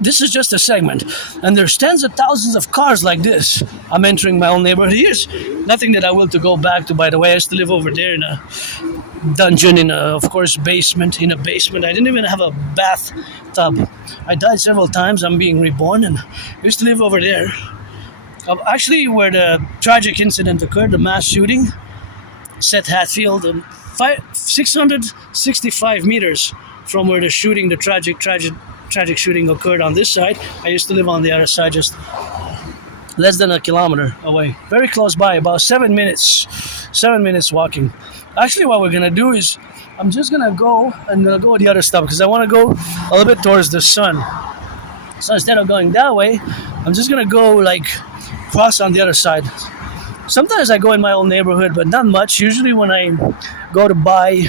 this is just a segment, and there's tens of thousands of cars like this. I'm entering my own neighborhood. Here's nothing that I will to go back to. By the way, I used to live over there in a dungeon, in a, of course, basement. In a basement, I didn't even have a bathtub. I died several times. I'm being reborn, and I used to live over there. Actually, where the tragic incident occurred, the mass shooting, Seth Hatfield, 665 meters from where the tragic shooting occurred on this side. I used to live on the other side, just less than a kilometer away. Very close by, about 7 minutes. 7 minutes walking. Actually, what we're gonna do is, I'm gonna go the other stop because I want to go a little bit towards the sun. So instead of going that way, I'm just gonna go like cross on the other side. Sometimes I go in my own neighborhood, but not much. Usually when I go to buy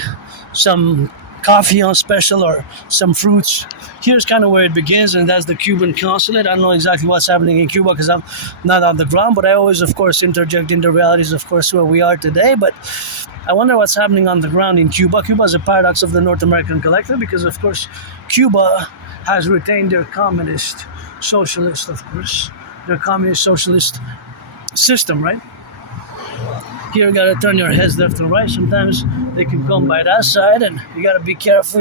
some coffee on special or some fruits, here's kind of where it begins, and that's the Cuban consulate. I don't know exactly what's happening in Cuba because I'm not on the ground, but I always, of course, interject into realities, of course, where we are today. But I wonder what's happening on the ground in Cuba. Cuba is a paradox of the North American Collective because, of course, Cuba has retained their communist, socialist, of course, their communist socialist system, right? Here you gotta turn your heads left and right. Sometimes they can come by that side, and you gotta be careful,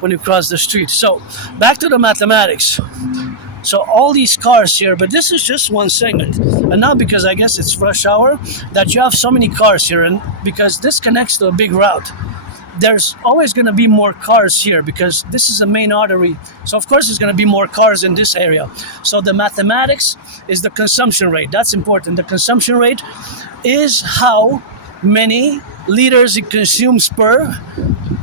when you cross the street. So back to the mathematics. So all these cars here, but this is just one segment. And now because I guess it's rush hour, that you have so many cars here, and because this connects to a big route, there's always going to be more cars here because this is a main artery. So of course there's going to be more cars in this area. So the mathematics is the consumption rate. That's important. The consumption rate is how many liters it consumes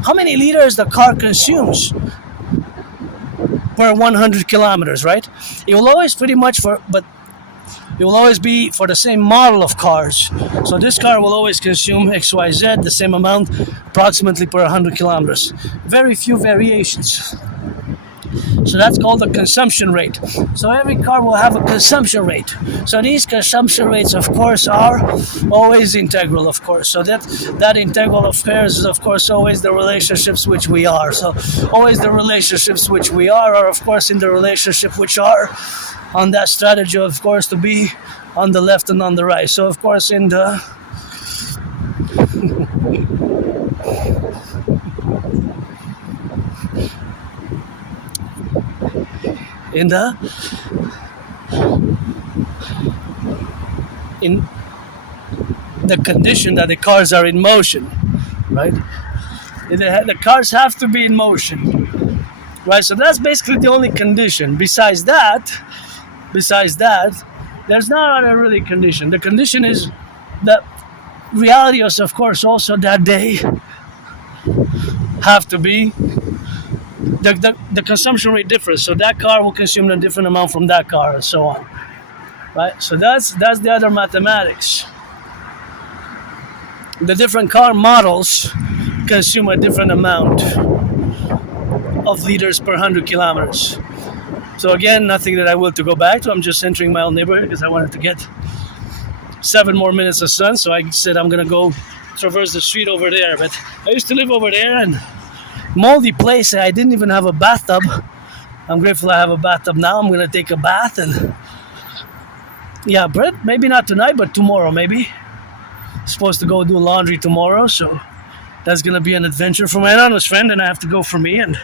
how many liters the car consumes per 100 kilometers, right? It will always pretty much it will always be for the same model of cars. So this car will always consume XYZ, the same amount, approximately per 100 kilometers. Very few variations. So that's called the consumption rate. So every car will have a consumption rate. So these consumption rates, of course, are always integral, of course. So that integral of pairs is, of course, always the relationships which we are. So always the relationships which we are, of course, in the relationship which are on that strategy, of course, to be on the left and on the right. So, of course, in the in the condition that the cars are in motion, right? The cars have to be in motion, right? So that's basically the only condition. Besides that, there's not a really condition. The condition is that reality is, of course, also that they have to be the consumption rate differs. So that car will consume a different amount from that car, and so on. Right? So that's the other mathematics. The different car models consume a different amount of liters per 100 kilometers. So again, nothing that I will to go back to. I'm just entering my own neighborhood because I wanted to get 7 more minutes of sun. So I said I'm gonna go traverse the street over there. But I used to live over there, and moldy place. I didn't even have a bathtub. I'm grateful I have a bathtub now. I'm gonna take a bath, and yeah, Brett, maybe not tonight, but tomorrow maybe. Supposed to go do laundry tomorrow, so that's gonna be an adventure for my anonymous friend, and I have to go for me, and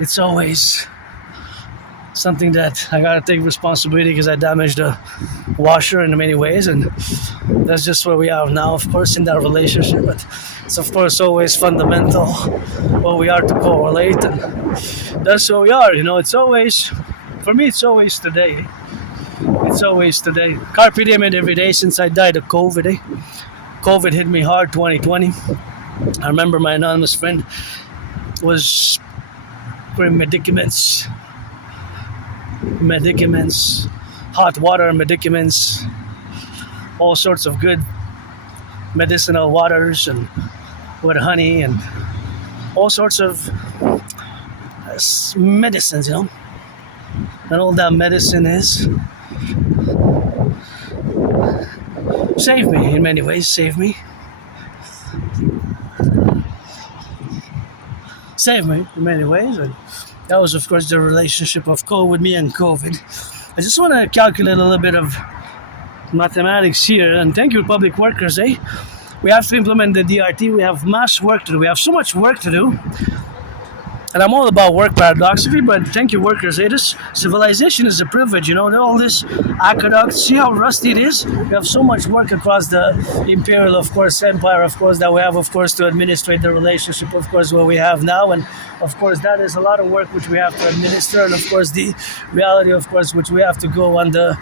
it's always something that I gotta take responsibility because I damaged the washer in many ways, and that's just where we are now, of course, in that relationship. But it's, of course, always fundamental where we are to correlate, and that's where we are. It's always, for me, it's always today. It's always today. Carpe diem every day since I died of COVID. COVID hit me hard, 2020. I remember my anonymous friend was wearing medicaments, hot water medicaments, all sorts of good medicinal waters and with honey and all sorts of medicines, and all that medicine is saved me in many ways, saved me in many ways, and That was, of course, the relationship of Co with me and COVID. I just want to calculate a little bit of mathematics here, and thank you, public workers, eh? We have to implement the DRT. We have mass work to do. We have so much work to do. And I'm all about work paradoxically, but thank you, workers. Eh? This civilization is a privilege, you know. All this aqueduct, see how rusty it is? We have so much work across the imperial, of course, empire, of course, that we have, of course, to administrate the relationship, of course, what we have now. And, of course, that is a lot of work which we have to administer. And, of course, the reality, of course, which we have to go on the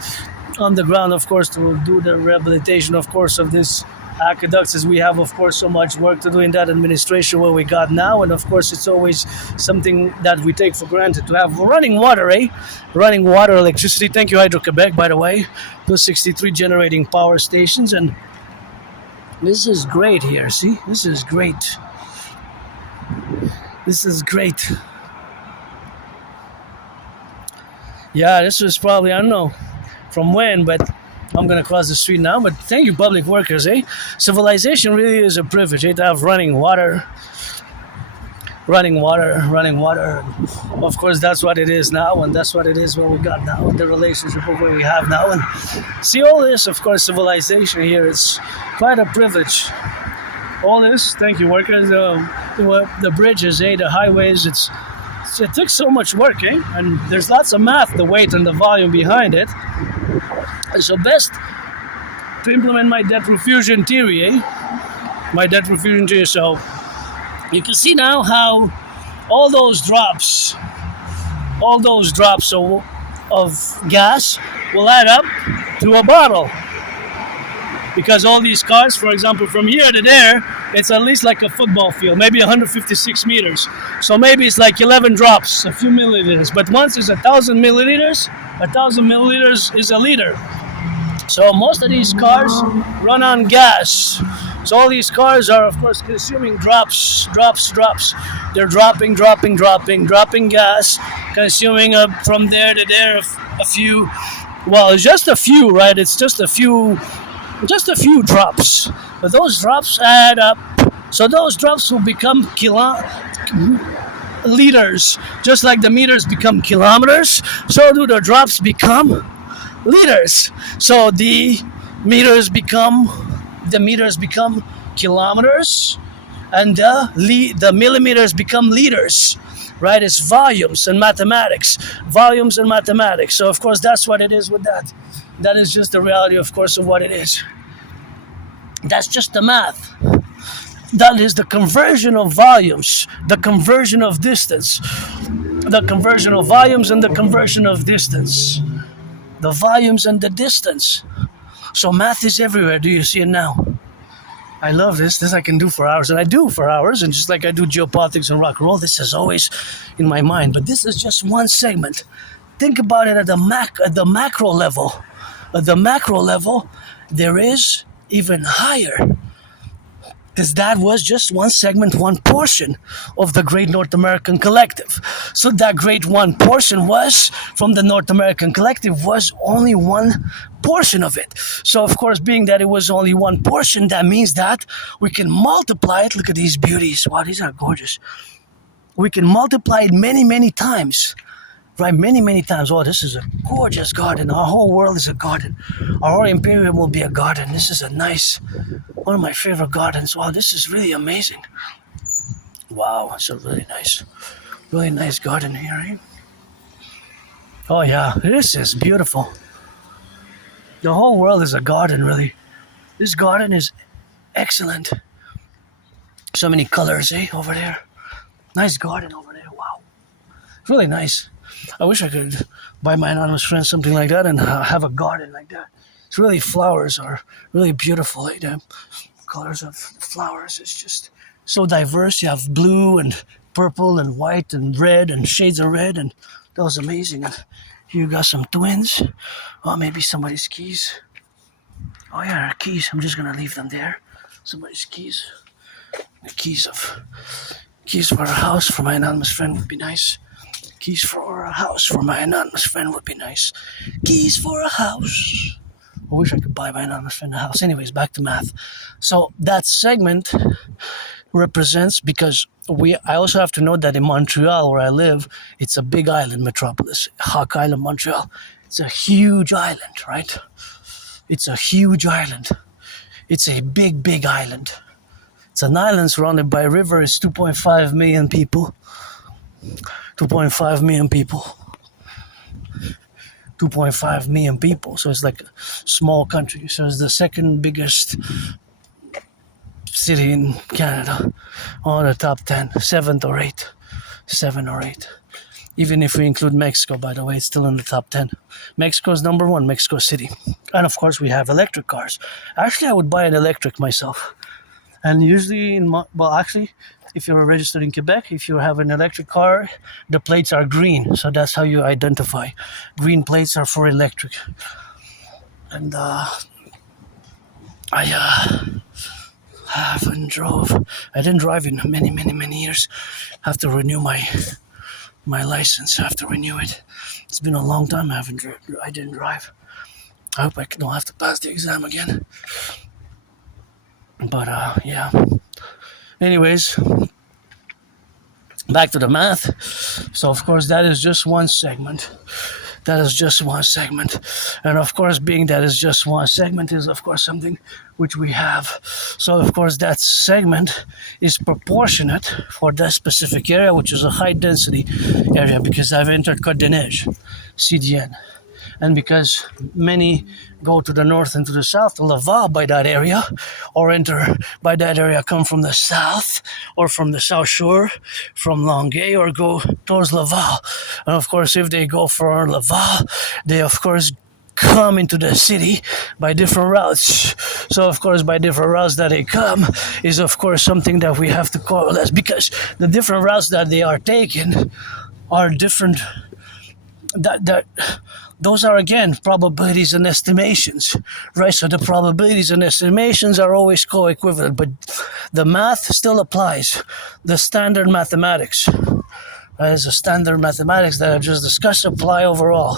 ground, of course, to do the rehabilitation, of course, of this aqueducts, as we have, of course, so much work to do in that administration what we got now. And of course, it's always something that we take for granted to have running water, eh? Running water, electricity. Thank you, Hydro-Quebec, by the way. Plus 63 generating power stations. And this is great here, see? This is great. This is great. Yeah, this was probably, I don't know from when, but I'm going to cross the street now, but thank you, public workers, eh? Civilization really is a privilege, eh? To have running water. Of course, that's what it is now, and that's what it is what we got now, the relationship of what we have now. And see, all this, of course, civilization here, it's quite a privilege. All this, thank you, workers, the bridges, eh? The highways, it took so much work, eh? And there's lots of math, the weight and the volume behind it. And so best to implement my depth fusion theory, eh? My depth fusion theory. So you can see now how all those drops of gas will add up to a bottle. Because all these cars, for example, from here to there, it's at least like a football field, maybe 156 meters. So maybe it's like 11 drops, a few milliliters. But once it's 1,000 milliliters, 1,000 milliliters is a liter. So most of these cars run on gas. So all these cars are, of course, consuming drops. They're dropping gas, consuming from there to there a few. Well, it's just a few, right? It's just a few drops. But those drops add up. So those drops will become liters. Just like the meters become kilometers, so do the drops become liters. So the meters become kilometers, and the millimeters become liters. Right? It's volumes and mathematics. So of course that's what it is with that. That is just the reality, of course, of what it is. That's just the math. That is the conversion of volumes, the conversion of distance, the conversion of volumes and the conversion of distance. The volumes and the distance. So math is everywhere. Do you see it now? I love this. This I can do for hours, and I do for hours. And just like I do geopolitics and rock and roll, this is always in my mind. But this is just one segment. Think about it at the macro level. At the macro level, there is even higher. Because that was just one segment, one portion of the Great North American Collective. So that great one portion was, from the North American Collective, was only one portion of it. So of course, being that it was only one portion, that means that we can multiply it. Look at these beauties. Wow, these are gorgeous. We can multiply it many, many times. Right, many times. Oh, this is a gorgeous garden. Our whole world is a garden. Our whole imperium will be a garden. This is one of my favorite gardens. Wow, this is really amazing. Wow, it's a really nice garden here, eh? Oh yeah, this is beautiful. The whole world is a garden, really. This garden is excellent. So many colors, eh, over there. Nice garden over there, wow. Really nice. I wish I could buy my anonymous friend something like that and have a garden like that. It's really, flowers are really beautiful. Like the colors of flowers, it's just so diverse. You have blue and purple and white and red and shades of red, and that was amazing. And here you got some twins. Oh, maybe somebody's keys. Oh yeah, keys. I'm just gonna leave them there. Somebody's keys. The keys for a house for my anonymous friend would be nice. Keys for a house for my anonymous friend would be nice. Keys for a house. I wish I could buy my anonymous friend a house. Anyways, back to math. So that segment represents, because I also have to note that in Montreal, where I live, it's a big island metropolis. Hawk Island, Montreal. It's a huge island, right? It's a huge island. It's a big, big island. It's an island surrounded by a river. It's 2.5 million people. 2.5 million people. 2.5 million people. So it's like a small country. So it's the second biggest city in Canada on the top 10, 7 or 8. Even if we include Mexico, by the way, it's still in the top 10. Mexico's number one, Mexico City. And of course, we have electric cars. Actually, I would buy an electric myself. And usually, if you're registered in Quebec, if you have an electric car, the plates are green. So that's how you identify. Green plates are for electric. And I didn't drive in many years. I have to renew my license. I have to renew it. It's been a long time I didn't drive. I hope I don't have to pass the exam again. But yeah. Anyways, back to the math. So of course that is just one segment. And of course, being that is just one segment is of course something which we have. So of course that segment is proportionate for that specific area, which is a high density area, because I've entered Côte des Neiges, CDN. And because many go to the north and to the south, to Laval by that area, or enter by that area, come from the south, or from the South Shore, from Longueuil, or go towards Laval. And of course, if they go for Laval, they of course come into the city by different routes. So of course, by different routes that they come is of course something that we have to coalesce, because the different routes that they are taking are different. Those are, again, probabilities and estimations, right? So the probabilities and estimations are always co-equivalent, but the math still applies. The standard mathematics, as a standard mathematics that I've just discussed, apply overall.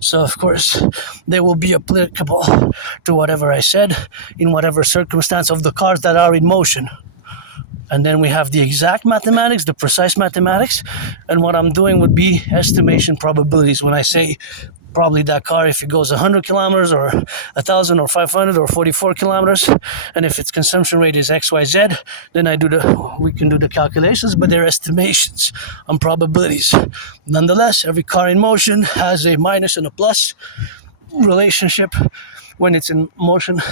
So, of course, they will be applicable to whatever I said in whatever circumstance of the cars that are in motion. And then we have the exact mathematics, the precise mathematics, and what I'm doing would be estimation probabilities. When I say probably that car, if it goes 100 kilometers or 1,000 or 500 or 44 kilometers, and if its consumption rate is XYZ, then we can do the calculations, but they're estimations on probabilities. Nonetheless, every car in motion has a minus and a plus relationship when it's in motion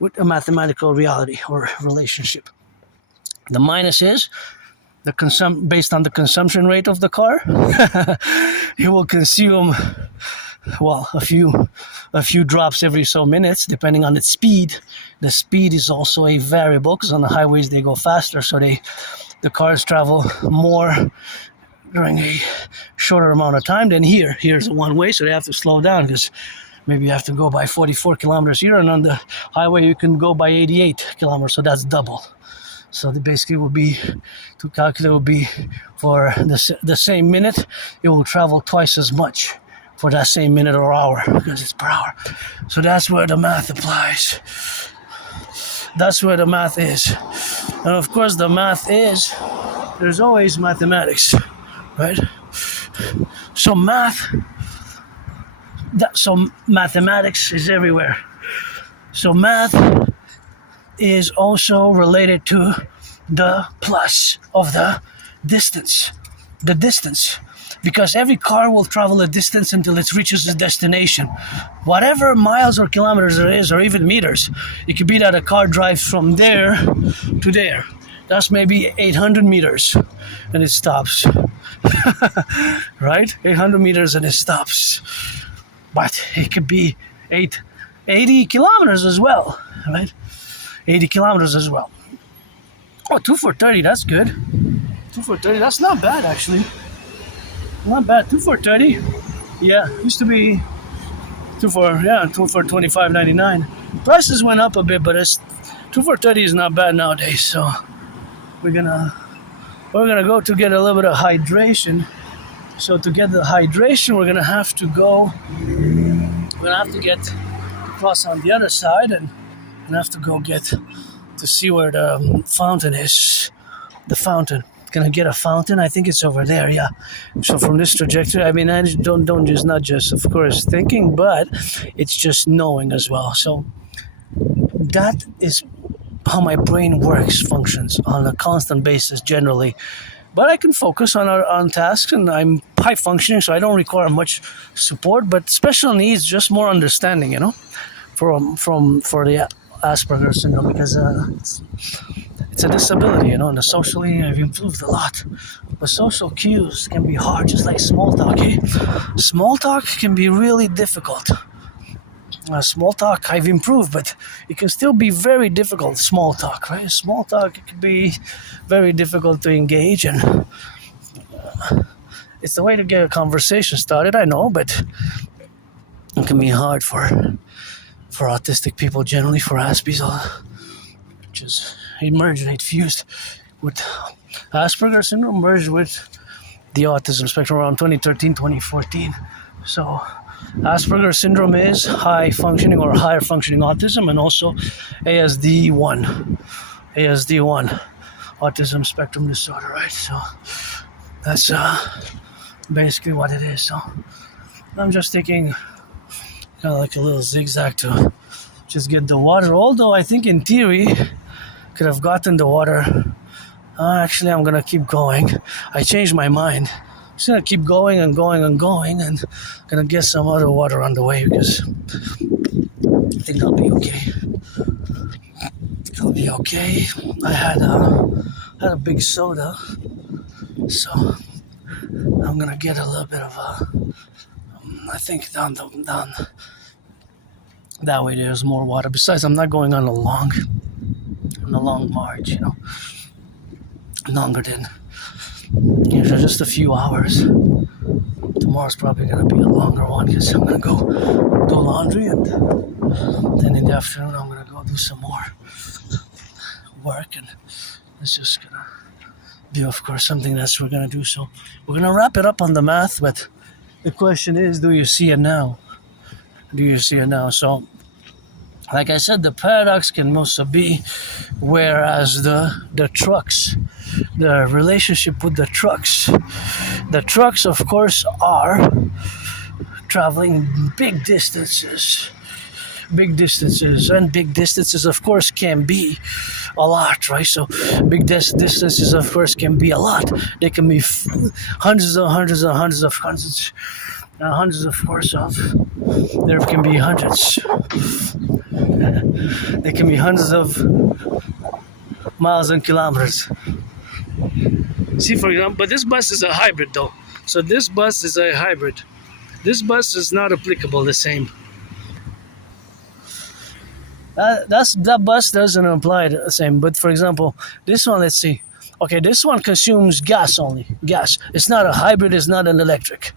with a mathematical reality or relationship. The minus is based on the consumption rate of the car. It will consume, well, a few drops every so minutes, depending on its speed. The speed is also a variable, because on the highways they go faster, so the cars travel more during a shorter amount of time than here. Here's a one-way, so they have to slow down, because maybe you have to go by 44 kilometers here, and on the highway you can go by 88 kilometers, so that's double. So basically to calculate would be for the same minute, it will travel twice as much for that same minute or hour, because it's per hour. So that's where the math applies. That's where the math is. And of course the math is, there's always mathematics, right? So mathematics is everywhere. So math is also related to the plus of the distance, because every car will travel a distance until it reaches its destination, whatever miles or kilometers it is, or even meters. It could be that a car drives from there to there. That's maybe 800 meters and it stops. Right? 800 meters and it stops. But it could be 80 kilometers as well, right? 80 kilometers as well. Oh, 2 for 30, that's good. 2 for 30, that's not bad actually. Not bad, 2 for 30. Yeah, used to be 2 for 25.99. Prices went up a bit, but 2 for 30 is not bad nowadays. So we're gonna go to get a little bit of hydration. So to get the hydration, we're gonna have to cross on the other side and have to go get to see where the fountain is. the fountain. Gonna get a fountain. I think it's over there. Yeah. So from this trajectory, I mean, I don't just not just of course thinking, but it's just knowing as well. So that is how my brain works, functions on a constant basis generally. But I can focus on tasks, and I'm high functioning, so I don't require much support. But special needs, just more understanding, for the Asperger's syndrome, because it's a disability, and socially I've improved a lot. But social cues can be hard, just like small talk. Small talk can be really difficult. Small talk I've improved, but it can still be very difficult. Small talk, right? Small talk, it can be very difficult to engage, and it's the way to get a conversation started, I know, but it can be hard for autistic people generally, for Aspies, which is emergent, fused with Asperger's syndrome, merged with the autism spectrum around 2013, 2014. So Asperger's syndrome is high functioning or higher functioning autism, and also ASD1, autism spectrum disorder, right? So that's basically what it is. So I'm just taking kind of like a little zigzag to just get the water, although I think in theory could have gotten the water. Actually, I'm gonna keep going. I changed my mind. I'm just gonna keep going and going and going, and gonna get some other water on the way, because I think I'll be okay. I'll be okay. I had a big soda, so I'm gonna get a little bit of I think down that way there's more water. Besides, I'm not going on a long march, longer than usually, just a few hours. Tomorrow's probably gonna be a longer one, because I'm gonna go do laundry, and then in the afternoon I'm gonna go do some more work, and it's just gonna be, of course, something that's we're gonna do. So we're gonna wrap it up on the math, but the question is, do you see it now? So, like I said, the paradox can also be, whereas the trucks, the relationship with the trucks, of course, are traveling big distances, and big distances, of course, can be a lot, right? So big distances, of course, can be a lot. They can be hundreds, of course, there can be hundreds. There can be hundreds of miles and kilometers. See, for example, but this bus is a hybrid, though. So this bus is a hybrid. This bus is not applicable the same. That bus doesn't apply the same. But for example, this one, let's see. Okay, this one consumes gas only. Gas. It's not a hybrid. It's not an electric.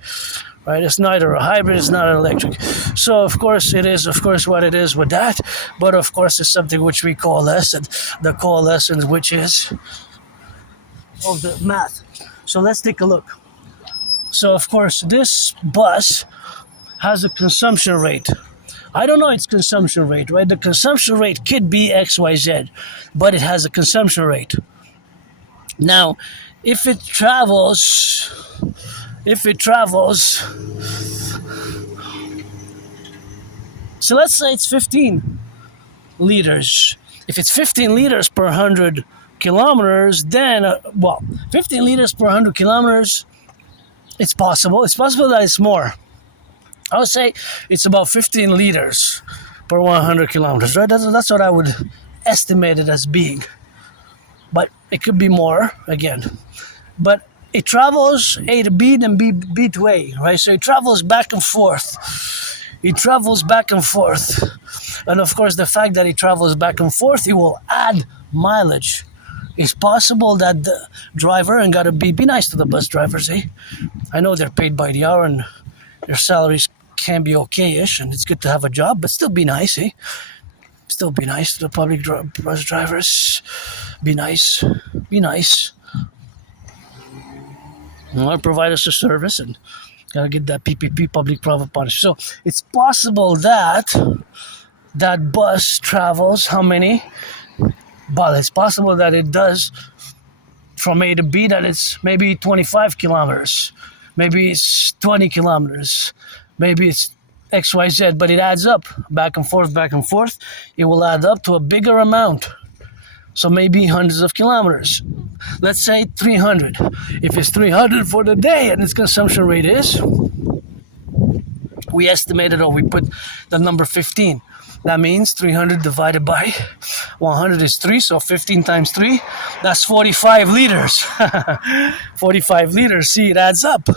Right? It's neither a hybrid. It's not an electric. So of course it is. Of course, what it is with that. But of course, it's something which we coalesce, and the coalescence, which is of the math. So let's take a look. So of course, this bus has a consumption rate. I don't know its consumption rate, right? The consumption rate could be XYZ, but it has a consumption rate. Now, if it travels, so let's say it's 15 liters. If it's 15 liters per 100 kilometers, then, 15 liters per 100 kilometers, it's possible. It's possible that it's more. I would say it's about 15 liters per 100 kilometers, right? That's what I would estimate it as being. But it could be more, again. But it travels A to B, then B to A, right? So it travels back and forth. And of course, the fact that it travels back and forth, it will add mileage. It's possible that the driver, and gotta be nice to the bus drivers, I know they're paid by the hour, and their salaries can be okay-ish, and it's good to have a job, but still be nice, Still be nice to the public bus drivers. Be nice. Provide us a service, and gotta get that PPP, public-private partnership. So it's possible that that bus travels how many? But it's possible that it does from A to B that it's maybe 25 kilometers, maybe it's 20 kilometers, maybe it's XYZ, but it adds up back and forth, back and forth. It will add up to a bigger amount. So maybe hundreds of kilometers. Let's say 300. If it's 300 for the day and its consumption rate is, we estimated or we put the number 15. That means 300 divided by 100 is 3, so 15 times 3, that's 45 liters. 45 liters, see, it adds up.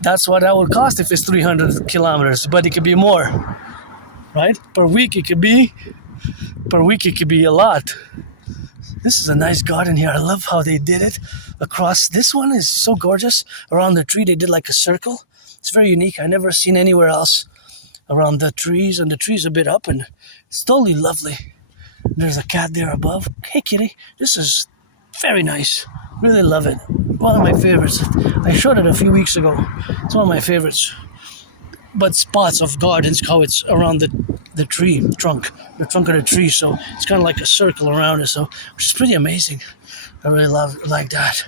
That's what that would cost if it's 300 kilometers, but it could be more, right? Per week it could be a lot. This is a nice garden here. I love how they did it across. This one is so gorgeous. Around the tree, they did like a circle. It's very unique. I've never seen anywhere else around the trees, and the tree's a bit up, and it's totally lovely. There's a cat there above. Hey, kitty. This is very nice. Really love it. One of my favorites. I showed it a few weeks ago. It's one of my favorites. But spots of gardens, how it's around the tree trunk, the trunk of the tree. So it's kind of like a circle around it. So, which is pretty amazing. I really like that.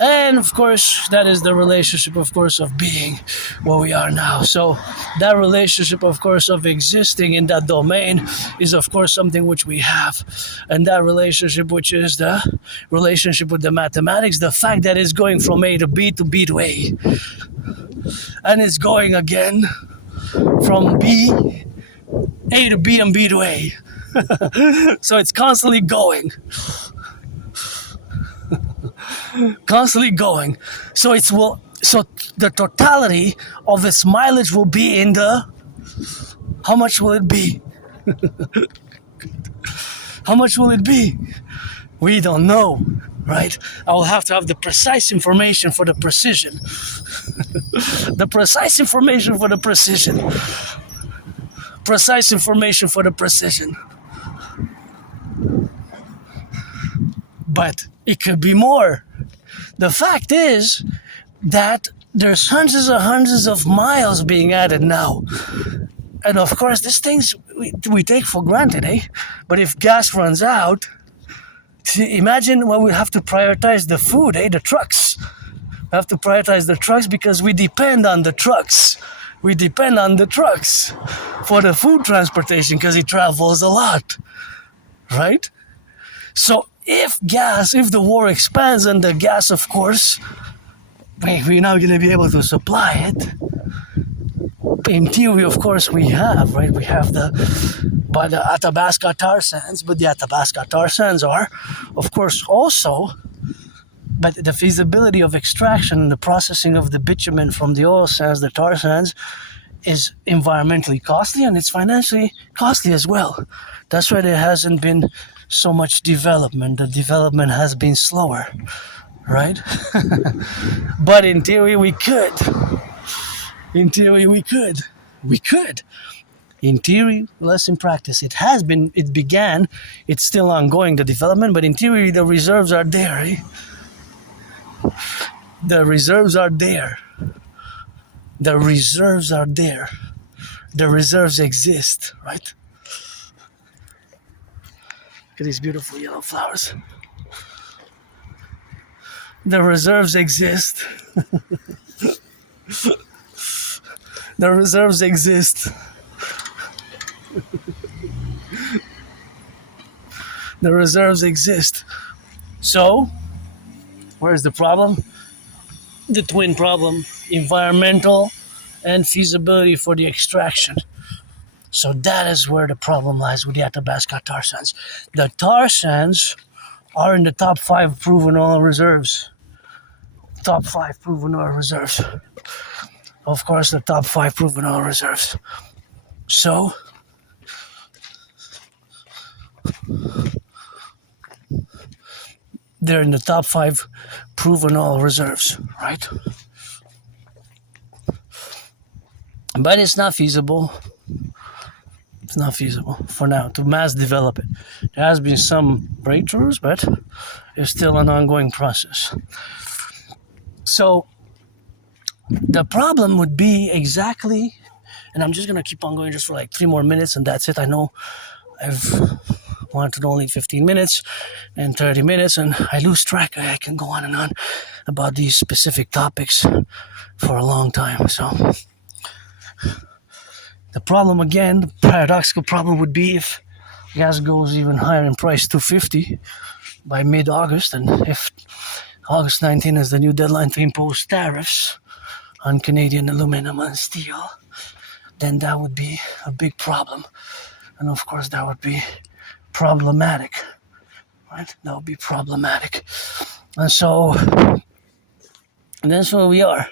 And of course, that is the relationship, of course, of being what we are now. So that relationship, of course, of existing in that domain is, of course, something which we have. And that relationship, which is the relationship with the mathematics, the fact that it's going from A to B to B to A. And it's going again from A to B and B to A. So it's constantly going. Constantly going. So the totality of its mileage will be in the, how much will it be? How much will it be? We don't know, right? I will have to have the precise information for the precision. The precise information for the precision. Precise information for the precision. But it could be more. The fact is that there's hundreds of miles being added now. And of course, these things we take for granted, eh? But if gas runs out, imagine when we have to prioritize the food, eh? The trucks. We have to prioritize the trucks because we depend on the trucks. We depend on the trucks for the food transportation because it travels a lot, right? So if the war expands and the gas, of course, we're not going to be able to supply it. In theory, of course, we have, right? We have the Athabasca tar sands, but the Athabasca tar sands are, of course, also, but the feasibility of extraction and the processing of the bitumen from the oil sands, the tar sands, is environmentally costly and it's financially costly as well. That's why there hasn't been so much development. The development has been slower, right? But in theory, we could. In theory, we could. We could. In theory, less in practice. It began, it's still ongoing, the development, but in theory, the reserves are there. Eh? The reserves are there. The reserves are there. The reserves exist, right? Look at these beautiful yellow flowers. The reserves exist. The reserves exist. The reserves exist. So, where's the problem? The twin problem, environmental and feasibility for the extraction. So that is where the problem lies with the Athabasca tar sands. The tar sands are in the top 5 proven oil reserves. Top 5 proven oil reserves. Of course, the top 5 proven oil reserves. So, they're in the top 5 proven oil reserves, right? But it's not feasible. It's not feasible for now to mass develop it. There has been some breakthroughs, but it's still an ongoing process. So the problem would be exactly, and I'm just going to keep on going just for like 3 more minutes and that's it. I know I've wanted only 15 minutes and 30 minutes, and I lose track. I can go on and on about these specific topics for a long time. So the problem again, the paradoxical problem would be if gas goes even higher in price, 250 by mid-August, and if August 19 is the new deadline to impose tariffs on Canadian aluminum and steel, then that would be a big problem. And of course, that would be problematic, right? That would be problematic. And so, and that's where we are.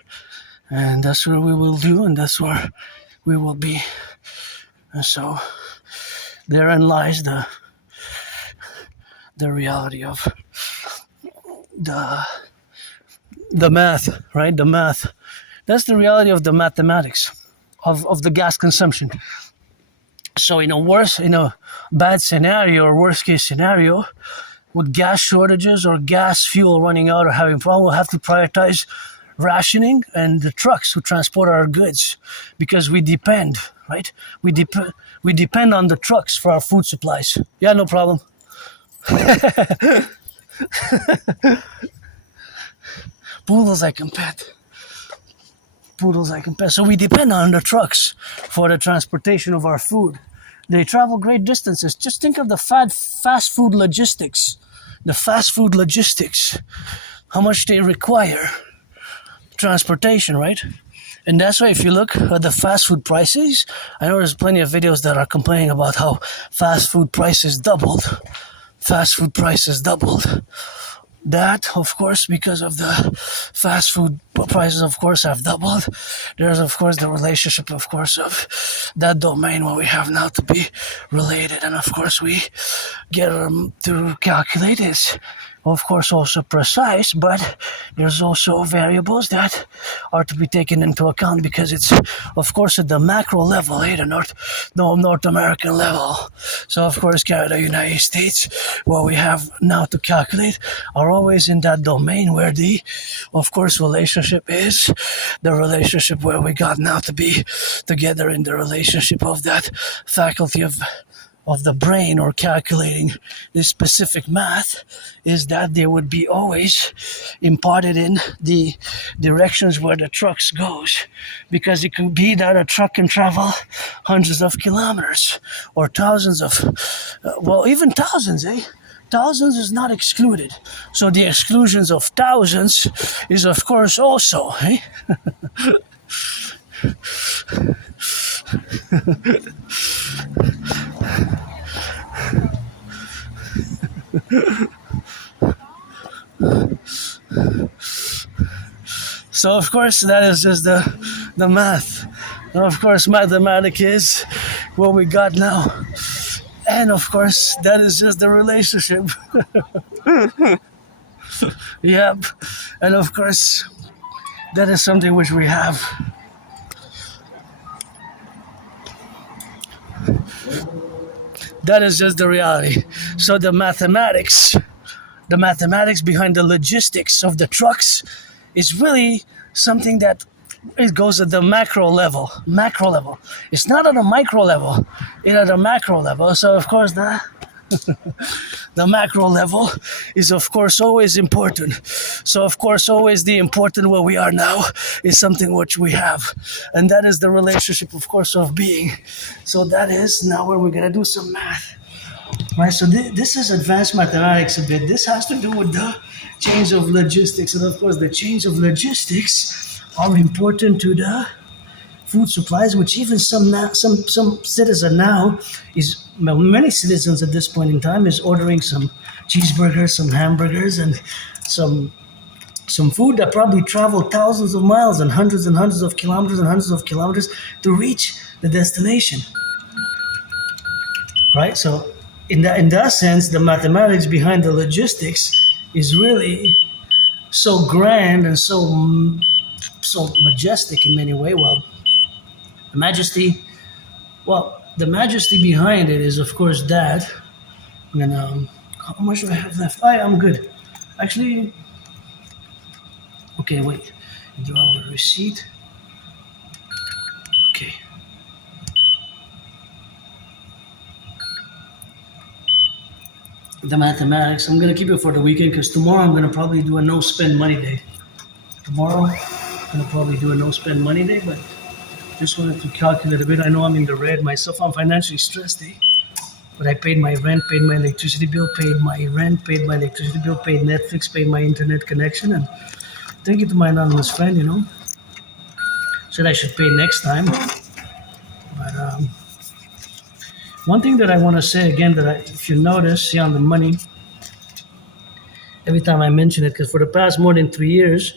And that's where we will do, and that's where we will be. And so, therein lies the reality of the math, right? The math. That's the reality of the mathematics of the gas consumption. So in a bad scenario or worst case scenario, with gas shortages or gas fuel running out or having problem, we'll have to prioritize rationing and the trucks who transport our goods, because we depend, right? We depend on the trucks for our food supplies. Yeah, no problem. Poodles I can pet. So we depend on the trucks for the transportation of our food. They travel great distances. Just think of the fast food logistics. The fast food logistics. How much they require transportation, right? And that's why if you look at the fast food prices, I know there's plenty of videos that are complaining about how fast food prices doubled. That, of course, because of the fast food prices, of course, have doubled. There's, of course, the relationship, of course, of that domain where we have now to be related. And, of course, we get to calculate is, of course, also precise, but there's also variables that are to be taken into account because it's, of course, at the macro level, the North American level. So, of course, Canada, United States, what we have now to calculate are always in that domain where the, of course, relationship is the relationship where we got now to be together in the relationship of that faculty of the brain or calculating this specific math, is that they would be always imparted in the directions where the trucks goes, because it could be that a truck can travel hundreds of kilometers or thousands of even thousands. Thousands is not excluded, so the exclusions of thousands is of course also So of course that is just the math. And of course mathematics is what we got now. And of course that is just the relationship. Yep. And of course that is something which we have. That is just the reality. So the mathematics behind the logistics of the trucks is really something that it goes at the macro level. It's not at a micro level, it's at a macro level. So of course the macro level is of course always important. So of course always the important where we are now is something which we have. And that is the relationship of course of being. So that is now where we're going to do some math. Right, so this is advanced mathematics a bit. This has to do with the change of logistics. And of course the change of logistics are important to the food supplies, which even some citizen now is, many citizens at this point in time is ordering some cheeseburgers, some hamburgers, and some food that probably traveled thousands of miles and hundreds of kilometers to reach the destination. Right, so in that sense, the mathematics behind the logistics is really so grand and so majestic in many ways. Well, the majesty behind it is, of course, that. And how much do I have left? I'm good. Actually, okay, wait. Do I have a receipt? Okay. the mathematics. I'm gonna keep it for the weekend because tomorrow I'm gonna probably do a no spend money day. Tomorrow I'm gonna probably do a no spend money day, but just wanted to calculate a bit. I know I'm in the red myself. I'm financially stressed, eh? But I paid my rent, paid my electricity bill, paid my rent, paid my electricity bill, paid Netflix, paid my internet connection, and thank you to my anonymous friend. Said I should pay next time. But one thing that I want to say again if you notice, see on the money, every time I mention it, because for the past more than 3 years,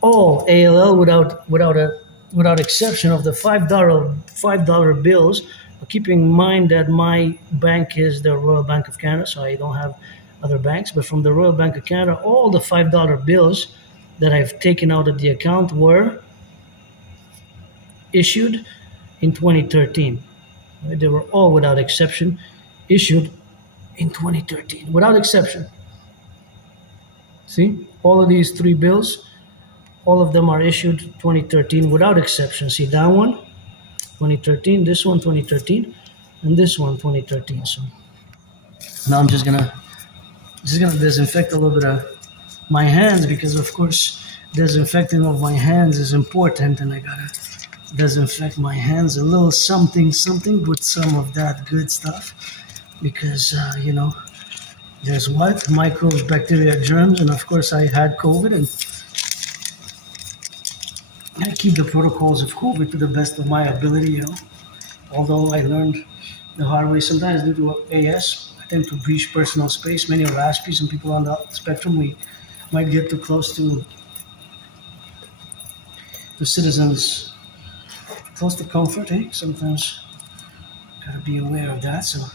all ALL without exception of the $5 bills. Keeping in mind that my bank is the Royal Bank of Canada, so I don't have other banks. But from the Royal Bank of Canada, all the $5 bills that I've taken out of the account were issued in 2013. Right? They were all, without exception, issued in 2013, without exception. See, all of these 3 bills, all of them are issued 2013 without exception. See that one, 2013, this one 2013, and this one 2013. So now I'm just gonna disinfect a little bit of my hands because of course disinfecting of my hands is important, and I gotta disinfect my hands a little something with some of that good stuff because there's what microbes, bacteria, germs, and of course I had COVID, and I keep the protocols of COVID to the best of my ability. Although I learned the hard way sometimes due to AS, I tend to breach personal space. Many are Aspies and people on the spectrum, we might get too close to the citizens, close to comfort. Sometimes gotta be aware of that. So,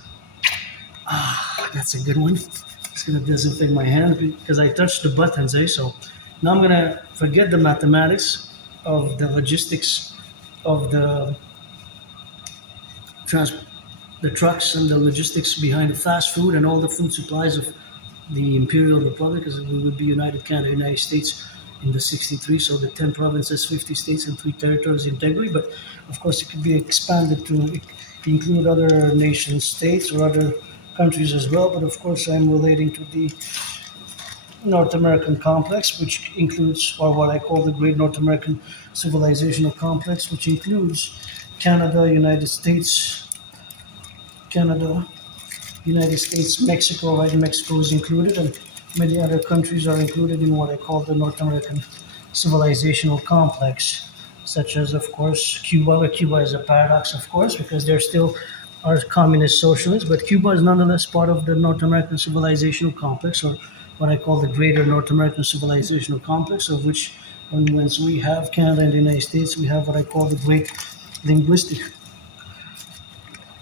that's a good one. Just gonna disinfect my hands because I touched the buttons. So now I'm gonna forget the mathematics of the logistics of the trucks and the logistics behind the fast food and all the food supplies of the Imperial Republic, as we would be United Canada, United States in the 63, so the 10 provinces, 50 states, and 3 territories Integree. But of course, it could be expanded to include other nation states or other countries as well. But of course, I'm relating to the North American complex, which includes, or what I call the Great North American Civilizational Complex, which includes Canada, United States, Mexico, right? Mexico is included, and many other countries are included in what I call the North American Civilizational Complex, such as, of course, Cuba. But Cuba is a paradox, of course, because they're still are communist socialists, but Cuba is nonetheless part of the North American Civilizational Complex, or what I call the Greater North American Civilizational Complex, of which, once we have Canada and the United States, we have what I call the Great Linguistic.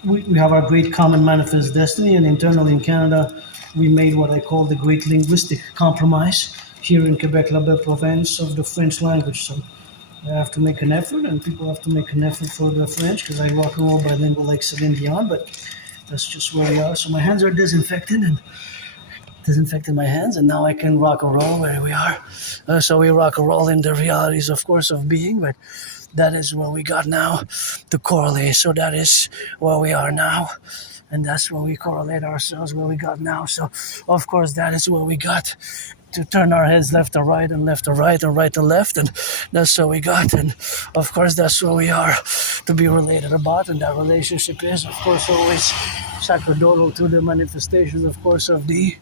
We have our Great Common Manifest Destiny, and internally in Canada, we made what I call the Great Linguistic Compromise here in Quebec, La Belle Province, of the French language. So I have to make an effort, and people have to make an effort for the French, because I rock and roll bilingual like Celine Dion, but that's just where we are. So my hands are disinfected, and disinfected my hands, and now I can rock and roll where we are. So we rock and roll in the realities, of course, of being, but that is where we got now to correlate. So that is where we are now, and that's where we correlate ourselves, where we got now. So, of course, that is where we got to turn our heads left and right and left and right and right and left, and that's what we got. And of course, that's where we are to be related about, and that relationship is, of course, always sacerdotal to the manifestations, of course, of the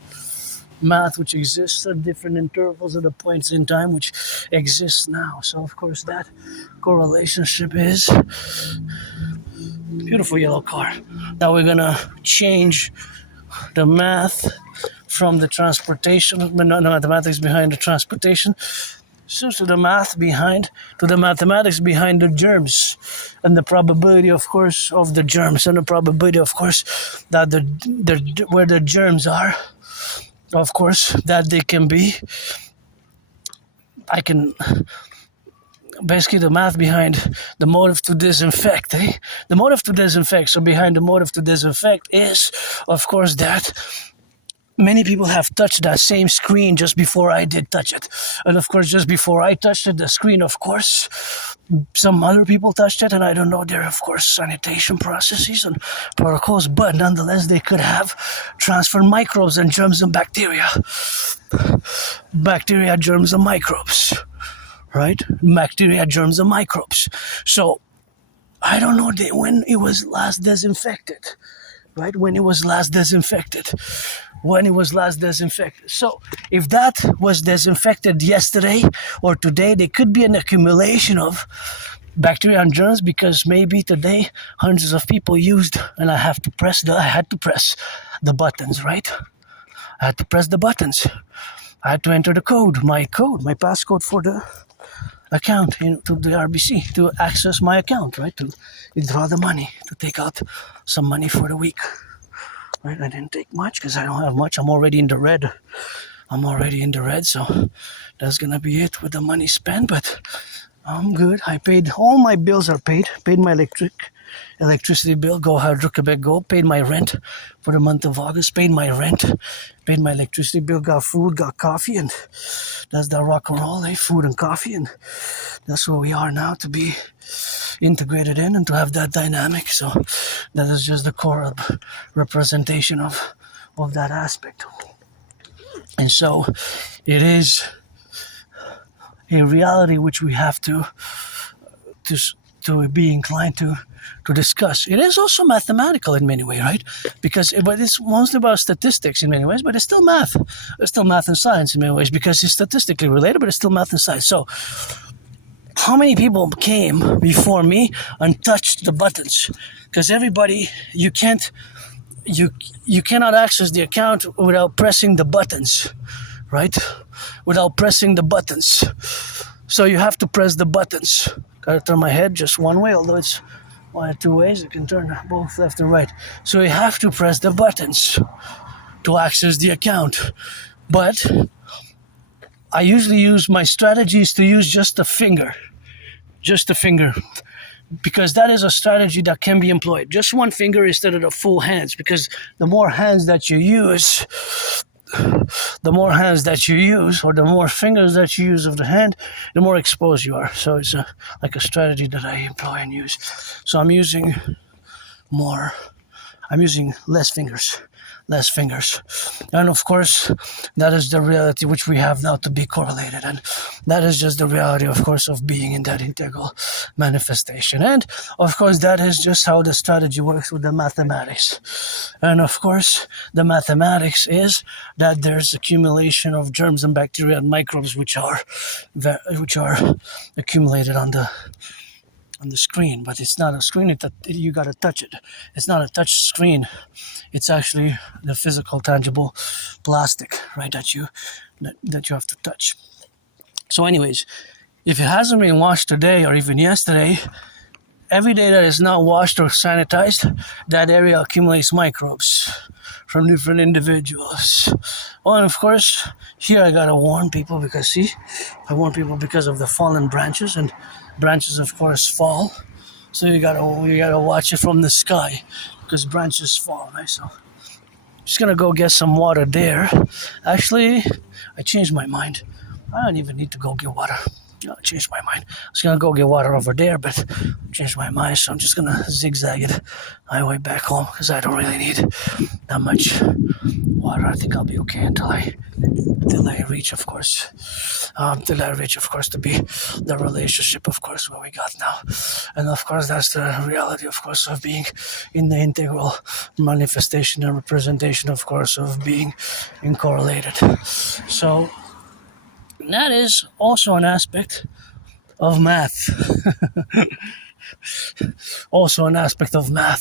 math, which exists at different intervals at the points in time which exists now. So of course that correlationship is beautiful yellow car. Now we're gonna change the math from the transportation, but not the mathematics behind the transportation, so to the mathematics behind the germs, and the probability, of course, of the germs, and the probability, of course, that where the germs are, of course, that they can be. I can basically the math behind the motive to disinfect. The motive to disinfect. So behind the motive to disinfect is, of course, that many people have touched that same screen just before I did touch it. And of course, just before I touched it, the screen, of course, some other people touched it, and I don't know their, of course, sanitation processes and protocols, but nonetheless, they could have transferred microbes and germs and bacteria. Bacteria, germs, and microbes, right? Bacteria, germs, and microbes. So, I don't know when it was last disinfected, right? When it was last disinfected. So, if that was disinfected yesterday or today, there could be an accumulation of bacteria and germs because maybe today hundreds of people used, and I had to press the buttons, right? I had to press the buttons. I had to enter the code, my passcode for the account into the RBC to access my account, right? To withdraw the money, to take out some money for the week. Right? I didn't take much because I don't have much. I'm already in the red. So that's gonna be it with the money spent. But I'm good. I paid all my bills are paid. Paid my electricity bill. Go Hydro-Quebec Go. Paid my rent for the month of August. Paid my rent. Paid my electricity bill. Got food. Got coffee. And that's the rock and roll. Food and coffee. And that's where we are now, to be integrated in and to have that dynamic. So that is just the core representation of that aspect. And so it is a reality which we have to be inclined to discuss. It is also mathematical in many ways, right? But it's mostly about statistics in many ways, but it's still math. It's still math and science in many ways because it's statistically related, but it's still math and science. So how many people came before me and touched the buttons? Because everybody, you cannot access the account without pressing the buttons, right? Without pressing the buttons. So you have to press the buttons. Gotta turn my head just one way, although it's one or two ways. You can turn both left and right. So you have to press the buttons to access the account. But I usually use my strategies to use just a finger, because that is a strategy that can be employed. Just one finger instead of the full hands, because the more hands that you use, or the more fingers that you use of the hand, the more exposed you are. So it's like a strategy that I employ and use. So I'm using less fingers. And of course, that is the reality which we have now to be correlated. And that is just the reality, of course, of being in that integral manifestation. And of course, that is just how the strategy works with the mathematics. And of course, the mathematics is that there's accumulation of germs and bacteria and microbes which are accumulated on the screen, but it's not a screen. You gotta touch it. It's not a touch screen. It's actually the physical, tangible plastic, right? That you have to touch. So, anyways, if it hasn't been washed today or even yesterday, every day that is not washed or sanitized, that area accumulates microbes from different individuals. Well, and of course, here I gotta warn people because of the fallen branches, and branches, of course, fall. So you gotta watch it from the sky because branches fall, right? So I'm just gonna go get some water there. Actually, I changed my mind. I don't even need to go get water. I changed my mind. I was gonna go get water over there, but I changed my mind, so I'm just gonna zigzag it my way back home because I don't really need that much water. I think I'll be okay until I reach, of course, to be the relationship, of course, where we got now. And of course, that's the reality, of course, of being in the integral manifestation and representation, of course, of being incorrelated. So that is also an aspect of math. Also an aspect of math.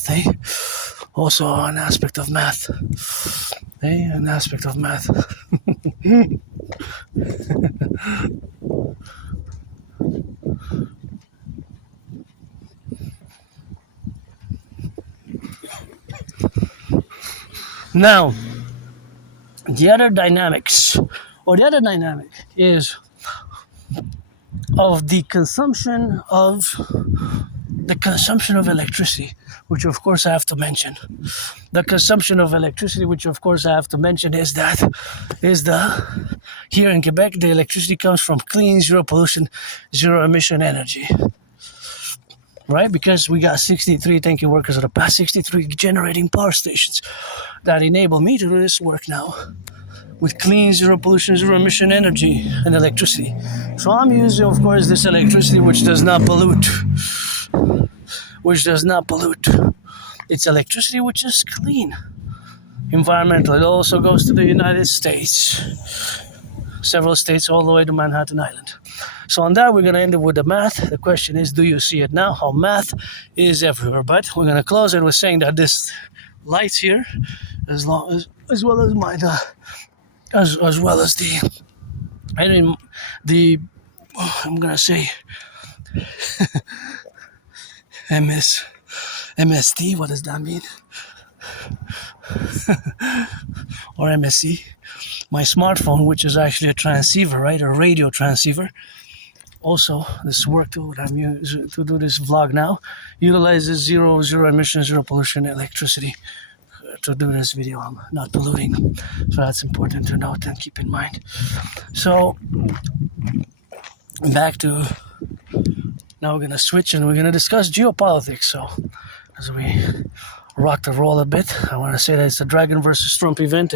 Now, the other dynamic is of the consumption of electricity, which of course I have to mention. The consumption of electricity, which of course I have to mention, is here in Quebec, the electricity comes from clean, zero pollution, zero emission energy. right? Because we got 63, thank you workers of the past, 63 generating power stations that enable me to do this work now with clean, zero pollution, zero emission energy and electricity. So I'm using, of course, this electricity which does not pollute. It's electricity which is clean. Environmental. It also goes to the United States. Several states all the way to Manhattan Island. So on that, we're going to end it with the math. The question is, do you see it now? How math is everywhere. But we're going to close it with saying that this lights here, as well as my as well as I'm going to say MST, what does that mean? Or MSC. My smartphone, which is actually a transceiver, right? A radio transceiver. Also, this work tool that I'm using to do this vlog now utilizes zero emission, zero pollution electricity to do this video. I'm not polluting. So that's important to note and keep in mind. So, back to, now we're going to switch and we're going to discuss geopolitics. So, as we rock the roll a bit, I want to say that it's the Dragon versus Trump event,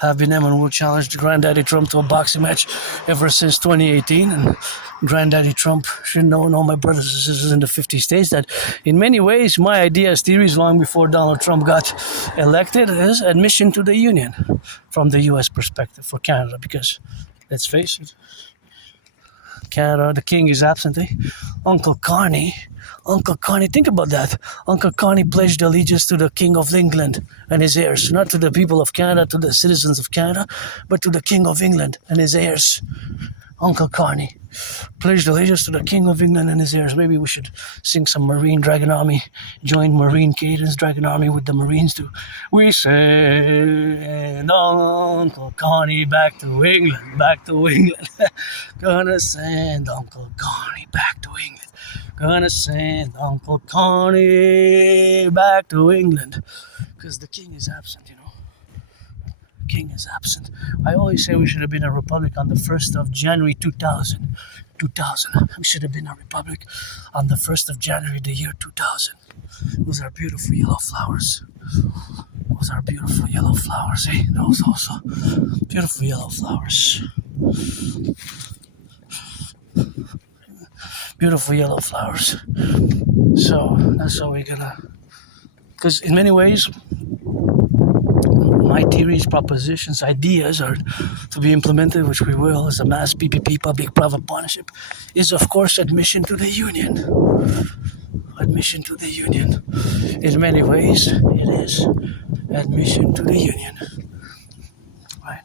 Have been and will challenge Granddaddy Trump to a boxing match ever since 2018. And Granddaddy Trump should know, and all my brothers and sisters in the 50 states, that in many ways, my ideas, theories long before Donald Trump got elected is admission to the Union from the U.S. perspective for Canada. Because, let's face it, Canada, the king is absent, Uncle Carney, think about that. Uncle Carney pledged allegiance to the King of England and his heirs, not to the people of Canada, to the citizens of Canada, but to the King of England and his heirs. Uncle Carney pledged allegiance to the King of England and his heirs. Maybe we should sing some Marine Dragon Army, join Marine Cadence Dragon Army with the Marines too. We send Uncle Carney back to England, Gonna send Uncle Carney back to England. Gonna send Uncle Carney back to England. Because the king is absent, King is absent. I always say we should have been a republic on the 1st of January 2000. We should have been a republic on the 1st of January the year 2000. Those are beautiful yellow flowers. Those beautiful yellow flowers. Beautiful yellow flowers. So that's how we're gonna, because in many ways my theories, propositions, ideas are to be implemented, which we will as a mass PPP, public-private partnership, is of course admission to the Union. In many ways it is admission to the Union, right?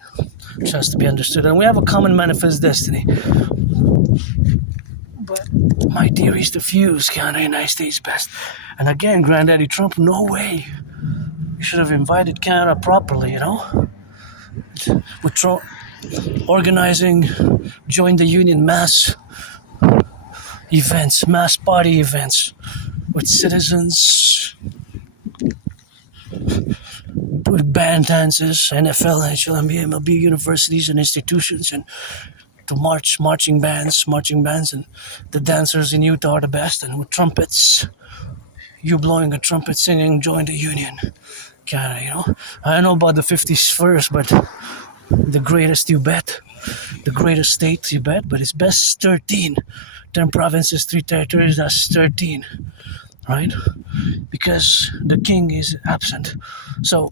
Which has to be understood, and we have a common manifest destiny. But my theory is to fuse Canada and the United States best. And again, Granddaddy Trump, no way. You should have invited Canada properly, With Trump organizing, join the Union mass events, mass party events with citizens, with band dances, NFL, NHL, NBA, MLB, universities and institutions, and to marching bands, and the dancers in Utah are the best, and with trumpets, you blowing a trumpet, singing, join the Union, Canada, I don't know about the 50s first, but the greatest, you bet. The greatest state, you bet, but it's best 13. 10 provinces, 3 territories, that's 13, right? Because the king is absent. So,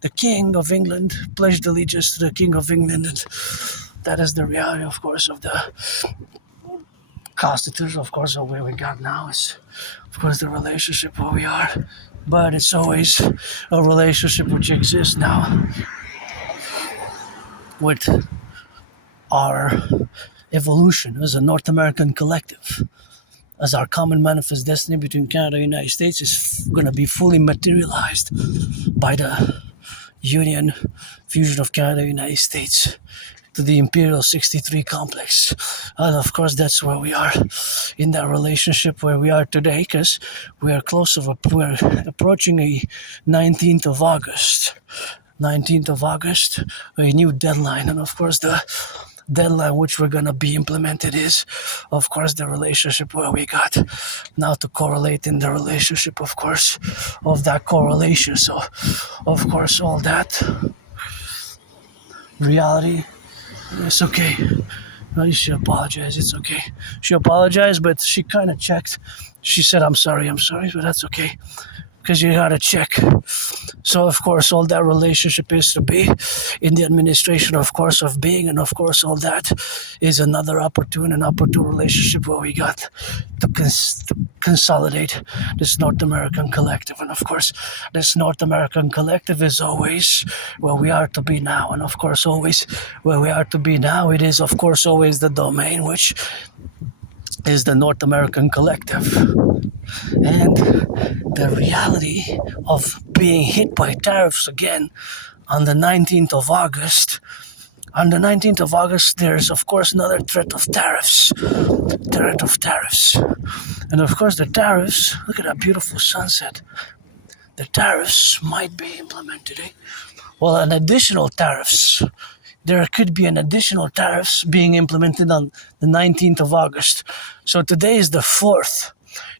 the King of England pledged allegiance to the King of England, and that is the reality, of course, of the Constitution, of course, of where we got now is, of course, the relationship where we are. But it's always a relationship which exists now with our evolution as a North American collective, as our common manifest destiny between Canada and the United States is going to be fully materialized by the Union fusion of Canada and the United States to the Imperial 63 complex. And of course, that's where we are in that relationship where we are today, because we are we're approaching a 19th of August, a new deadline. And of course, the deadline which we're gonna be implemented is, of course, the relationship where we got now to correlate in the relationship, of course, of that correlation. So, of course, all that reality, it's okay. No, she apologized. It's okay. She apologized, but she kind of checked. She said, I'm sorry, but that's okay. Because you gotta check. So, of course, all that relationship is to be in the administration, of course, of being, and of course, all that is another opportune relationship where we got to consolidate this North American collective. And, of course, this North American collective is always where we are to be now. And, of course, always where we are to be now, it is, of course, always the domain which is the North American collective. And the reality of being hit by tariffs again on the 19th of August. On the 19th of August, there's, of course, another threat of tariffs. And, of course, the tariffs, look at that beautiful sunset. The tariffs might be implemented. Well, an additional tariffs. There could be an additional tariffs being implemented on the 19th of August. So today is the 4th.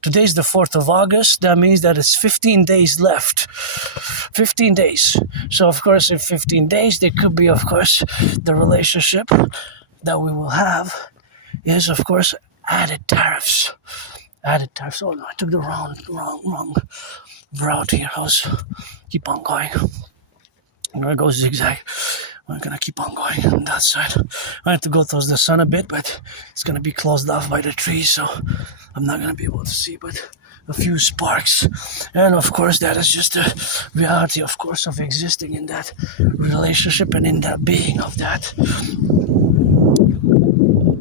Today's the 4th of August. That means that it's 15 days left. 15 days. So, of course, in 15 days, there could be, of course, the relationship that we will have is, of course, added tariffs. Added tariffs. Oh, no, I took the wrong route here. Keep on going. I'm going to go zigzag. I'm going to keep on going on that side. I have to go towards the sun a bit, but it's going to be closed off by the trees, so I'm not going to be able to see, but a few sparks. And, of course, that is just the reality, of course, of existing in that relationship and in that being of that.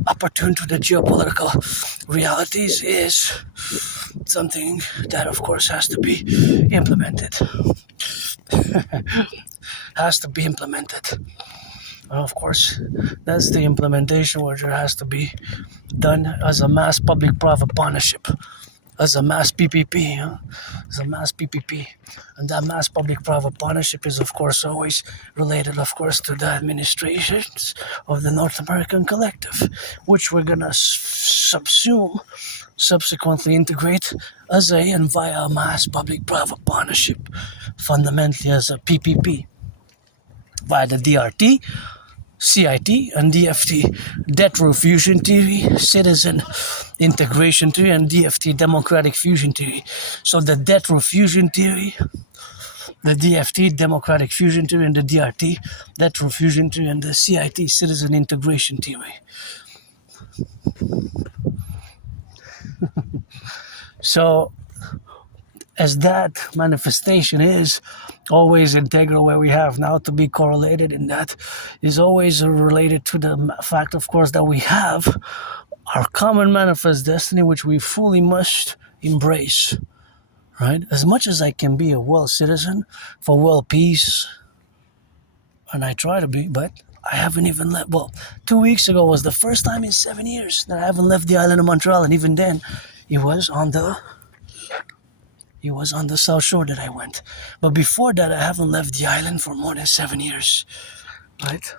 Opportune to the geopolitical realities is something that, of course, has to be implemented. Has to be implemented. Well, of course, that's the implementation where there has to be done as a mass public-private partnership, as a mass PPP, as a mass PPP. And that mass public-private partnership is, of course, always related, of course, to the administrations of the North American collective, which we're going to subsume, subsequently integrate as a and via a mass public-private partnership, fundamentally as a PPP, via the DRT, CIT, and DFT, Debt Fusion Theory, Citizen Integration Theory, and DFT, Democratic Fusion Theory. So the Debt Fusion Theory, the DFT, Democratic Fusion Theory, and the DRT, Debt Fusion Theory, and the CIT, Citizen Integration Theory. So, as that manifestation is always integral, where we have now to be correlated, and that is always related to the fact, of course, that we have our common manifest destiny, which we fully must embrace, right? As much as I can be a world citizen for world peace, and I try to be, but I haven't even left. Well, 2 weeks ago was the first time in 7 years that I haven't left the island of Montreal, and even then, it was on the South Shore that I went. But before that, I haven't left the island for more than 7 years. Right?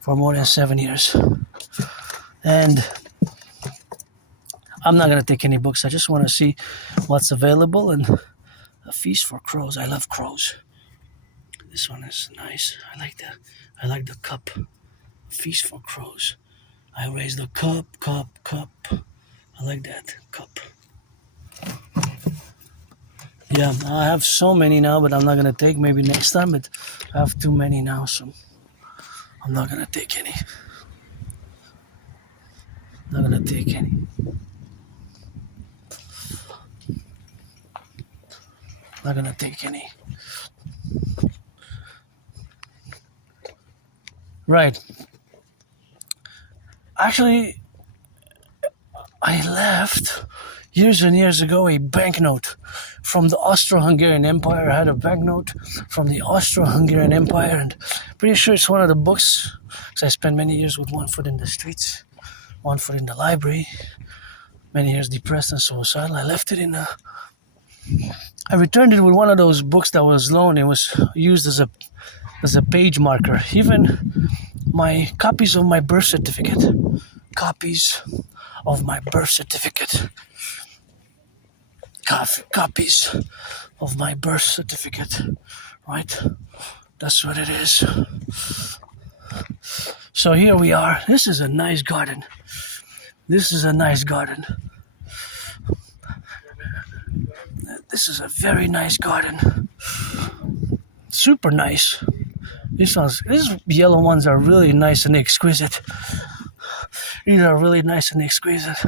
For more than 7 years. And I'm not going to take any books. I just want to see what's available. And A Feast for Crows. I love crows. This one is nice. I like the cup. A Feast for Crows. I raise the cup. I like that cup. Yeah, I have so many now, but I'm not going to take. Maybe next time, but I have too many now, so I'm not going to take any. Not going to take any. Not going to take any. Right. Actually, I left years and years ago a banknote from the Austro-Hungarian Empire. I had a banknote from the Austro-Hungarian Empire, and pretty sure it's one of the books, because I spent many years with one foot in the streets, one foot in the library, many years depressed and suicidal. I left it in I returned it with one of those books that was loaned. It was used as a as a page marker. Even my copies of my birth certificate. Copies of my birth certificate. Copies of my birth certificate. Right? That's what it is. So here we are. This is a nice garden. This is a nice garden. This is a very nice garden. Super nice. These yellow ones are really nice and exquisite. These are really nice and exquisite.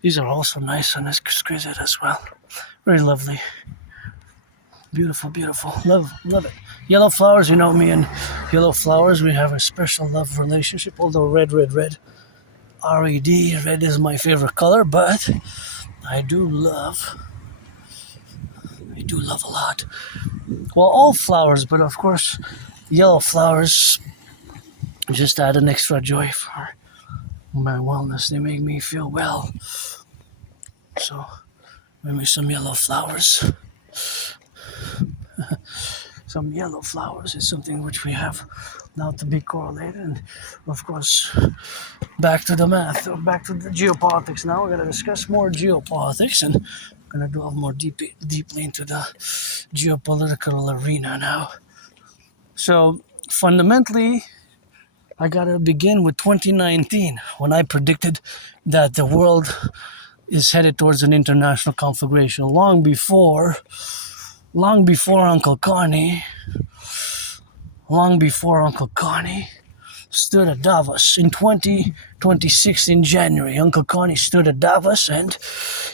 These are also nice and exquisite as well. Very lovely. Beautiful, beautiful. Love it. Yellow flowers, you know me and yellow flowers, we have a special love relationship. Although red. R-E-D, red is my favorite color, but I do love a lot. Well, all flowers, but of course, yellow flowers just add an extra joy for my wellness. They make me feel well. So, maybe some yellow flowers. Some yellow flowers is something which we have now to be correlated. And of course, back to the math, back to the geopolitics now. We're going to discuss more geopolitics, and I'm going to delve more deeply into the geopolitical arena now. So, fundamentally, I got to begin with 2019, when I predicted that the world is headed towards an international conflagration long before Uncle Connie stood at Davos in 2026 in January. Uncle Connie stood at Davos and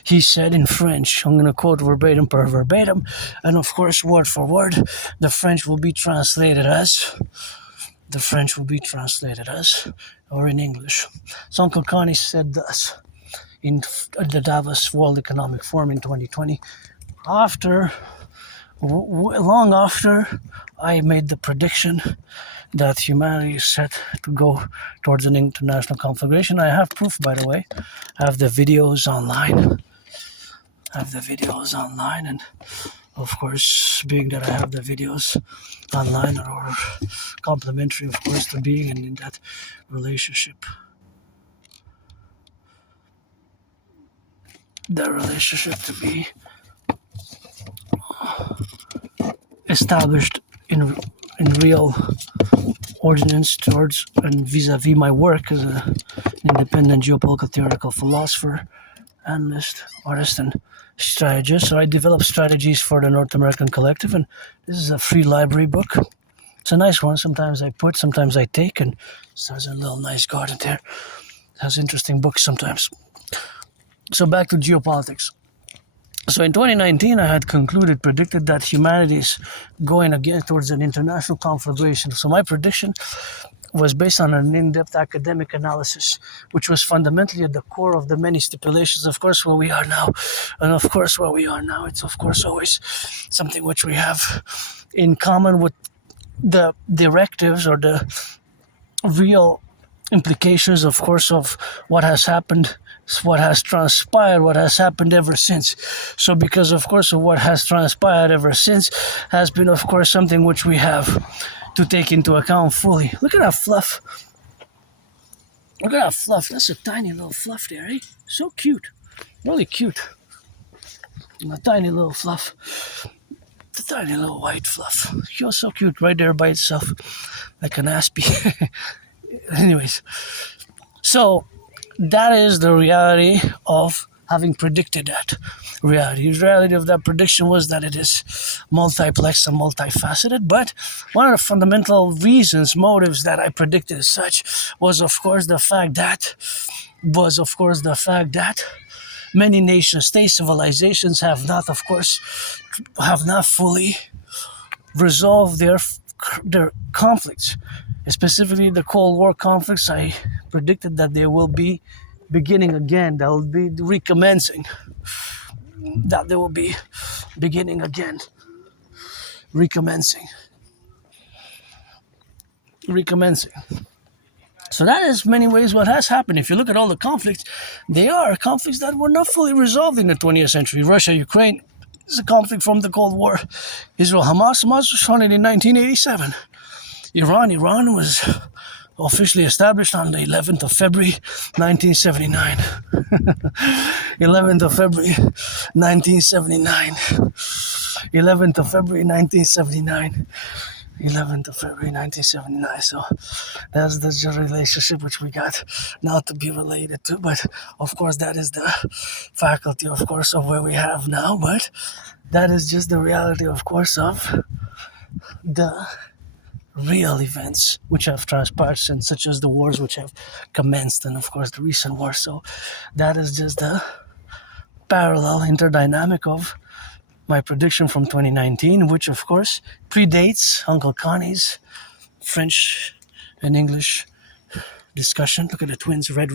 he said in French, I'm going to quote verbatim per verbatim, and of course word for word, the French will be translated as, or in English. So Uncle Connie said thus in the Davos World Economic Forum in 2020, long after I made the prediction that humanity is set to go towards an international conflagration. I have proof, by the way. I have the videos online. And of course, being that I have the videos online are complementary, of course, to being in that relationship. That relationship to be established in real ordinance towards and vis-a-vis my work as an independent geopolitical theoretical philosopher, analyst, artist, and strategist. So I develop strategies for the North American Collectif, and this is a free library book. It's a nice one. Sometimes I put, sometimes I take, and it has a little nice garden there. It has interesting books sometimes. So back to geopolitics. So in 2019, I had predicted that humanity is going again towards an international conflagration. So my prediction was based on an in-depth academic analysis, which was fundamentally at the core of the many stipulations, of course, where we are now. And of course, where we are now, it's of course always something which we have in common with the directives or the real implications, of course, of what has happened, what has transpired, what has happened ever since. So because, of course, of what has transpired ever since has been, of course, something which we have to take into account fully. Look at that fluff. Look at that fluff. That's a tiny little fluff there, eh? So cute. Really cute. A tiny little fluff. It's a tiny little white fluff. You're so cute right there by itself. Like an Aspie. Anyways. So that is the reality of having predicted that reality. The reality of that prediction was that it is multiplex and multifaceted, but one of the fundamental reasons, motives that I predicted as such was of course the fact that many nation state civilizations have not fully resolved their conflicts. Specifically the Cold War conflicts, I predicted that they will be beginning again, that will be recommencing, that they will be beginning again, recommencing. So that is many ways what has happened. If you look at all the conflicts, they are conflicts that were not fully resolved in the 20th century. Russia, Ukraine, It's a conflict from the Cold War. Israel-Hamas was founded in 1987. Iran was officially established on the 11th of February 1979. 11th of February 1979. 11th of February 1979. 11th of February 1979. So that's the relationship which we got not to be related to, but of course that is the faculty, of course, of where we have now. But that is just the reality, of course, of the real events which have transpired since, such as the wars which have commenced, and of course the recent war. So that is just the parallel interdynamic of my prediction from 2019, which of course predates Uncle Connie's French and English discussion. Look at the twins, red,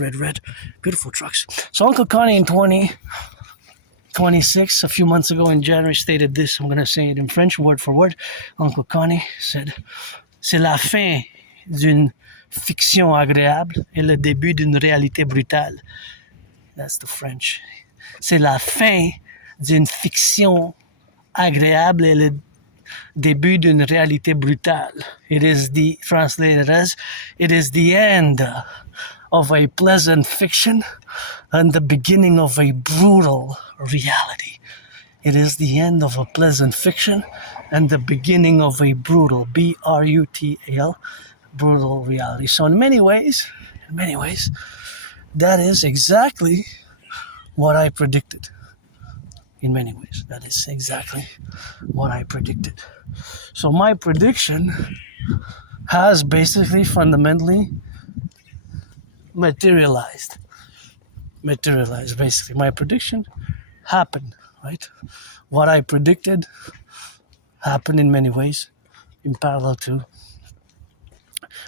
beautiful trucks. So Uncle Connie in 2026, a few months ago in January, stated this. I'm going to say it in French, word for word. Uncle Connie said, "C'est la fin d'une fiction agréable et le début d'une réalité brutale." That's the French. C'est la fin d'une fiction agréable et le début d'une réalité brutale. It is the, translated as, it is the end of a pleasant fiction and the beginning of a brutal reality. It is the end of a pleasant fiction and the beginning of a brutal, B-R-U-T-A-L, brutal reality. So in many ways, that is exactly what I predicted. In many ways, that is exactly what I predicted. So my prediction has basically fundamentally materialized. Basically. My prediction happened, right? What I predicted happened in many ways in parallel to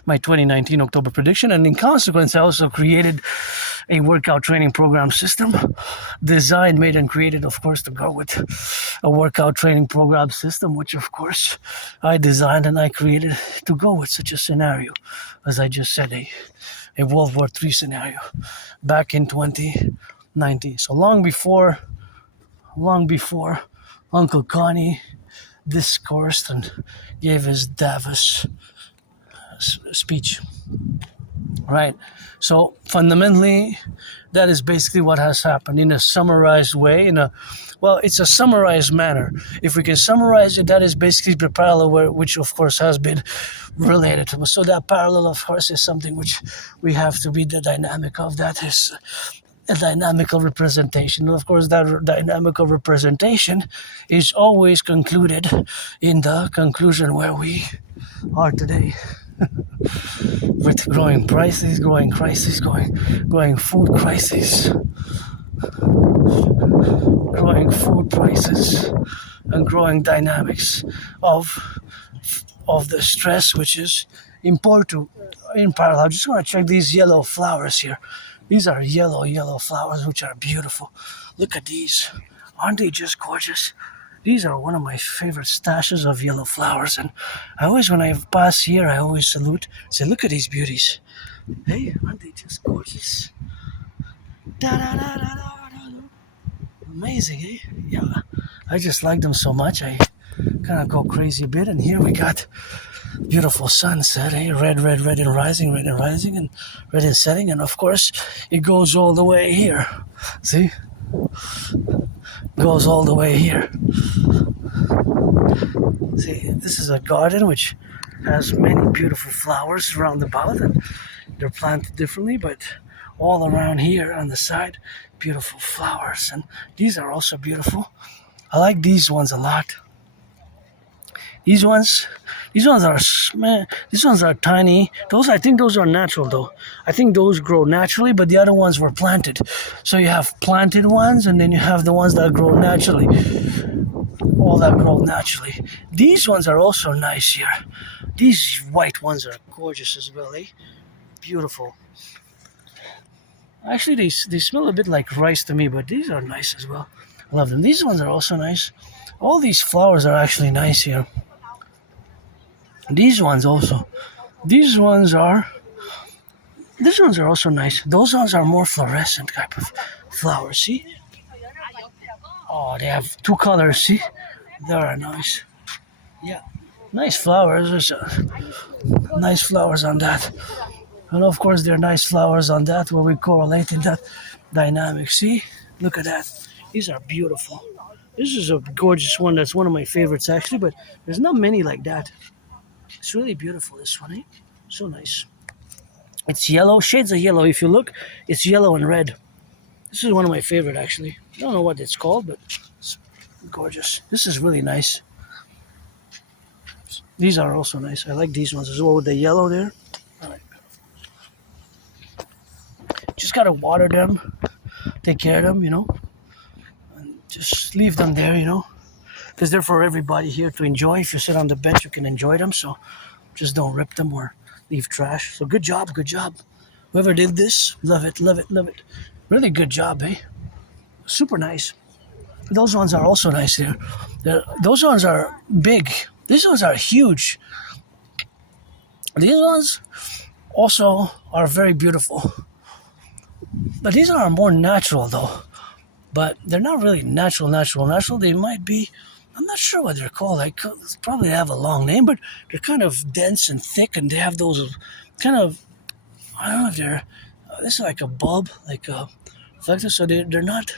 my 2019 October prediction, and in consequence I also created a workout training program system designed, made and created, of course, to go with a workout training program system, which of course I designed and I created to go with such a scenario, as I just said, a World War III scenario back in 2019. So long before Uncle Connie discoursed and gave his Davos speech. Right. So fundamentally, that is basically what has happened in a summarized way. It's a summarized manner. If we can summarize it, that is basically the parallel which of course has been related to. So that parallel, of course, is something which we have to be the dynamic of. That is a dynamical representation. Of course, that dynamical representation is always concluded in the conclusion where we are today. With growing prices, growing crises, growing food crises, growing food prices, and growing dynamics of the stress which is important in parallel. I just want to check these yellow flowers here. These are yellow flowers which are beautiful. Look at these. Aren't they just gorgeous? These are one of my favorite stashes of yellow flowers, and I always, when I pass here, I always salute, say, look at these beauties. Hey, aren't they just gorgeous? Amazing, eh? Yeah, I just like them so much, I kind of go crazy a bit, and here we got beautiful sunset, eh? Red in rising, and red in setting, and of course, it goes all the way here. See? Goes all the way here. See, this is a garden which has many beautiful flowers around about, and they're planted differently, but all around here on the side, beautiful flowers, and these are also beautiful. I like these ones a lot. These ones are tiny. I think those are natural though. I think those grow naturally, but the other ones were planted. So you have planted ones, and then you have the ones that grow naturally. All that grow naturally. These ones are also nice here. These white ones are gorgeous as well, eh? Beautiful. Actually, they smell a bit like rice to me, but these are nice as well. I love them. These ones are also nice. All these flowers are actually nice here. These ones are also nice. Those ones are more fluorescent type of flowers, see? Oh, they have two colors. See, they are nice. Yeah, nice flowers. There's nice flowers on that, and of course there are nice flowers on that where we correlate in that dynamic. See, look at that. These are beautiful. This is a gorgeous one. That's one of my favorites actually, but there's not many like that. It's really beautiful. This one, eh? So nice. It's yellow, shades of yellow. If you look, it's yellow and red. This is one of my favorite actually. I don't know what it's called, but it's gorgeous. This is really nice. These are also nice. I like these ones as well with the yellow there. All right. Just gotta water them, take care of them, and just leave them there, because they're for everybody here to enjoy. If you sit on the bench, you can enjoy them. So just don't rip them or leave trash. So good job, good job. Whoever did this, love it, love it, love it. Really good job, eh? Super nice. Those ones are also nice here. Those ones are big. These ones are huge. These ones also are very beautiful. But these are more natural though. But they're not really natural. They might be, I'm not sure what they're called. I could probably have a long name, but they're kind of dense and thick, and they have those kind of, I don't know if they're, this is like a bulb, like a reflector, so they're not,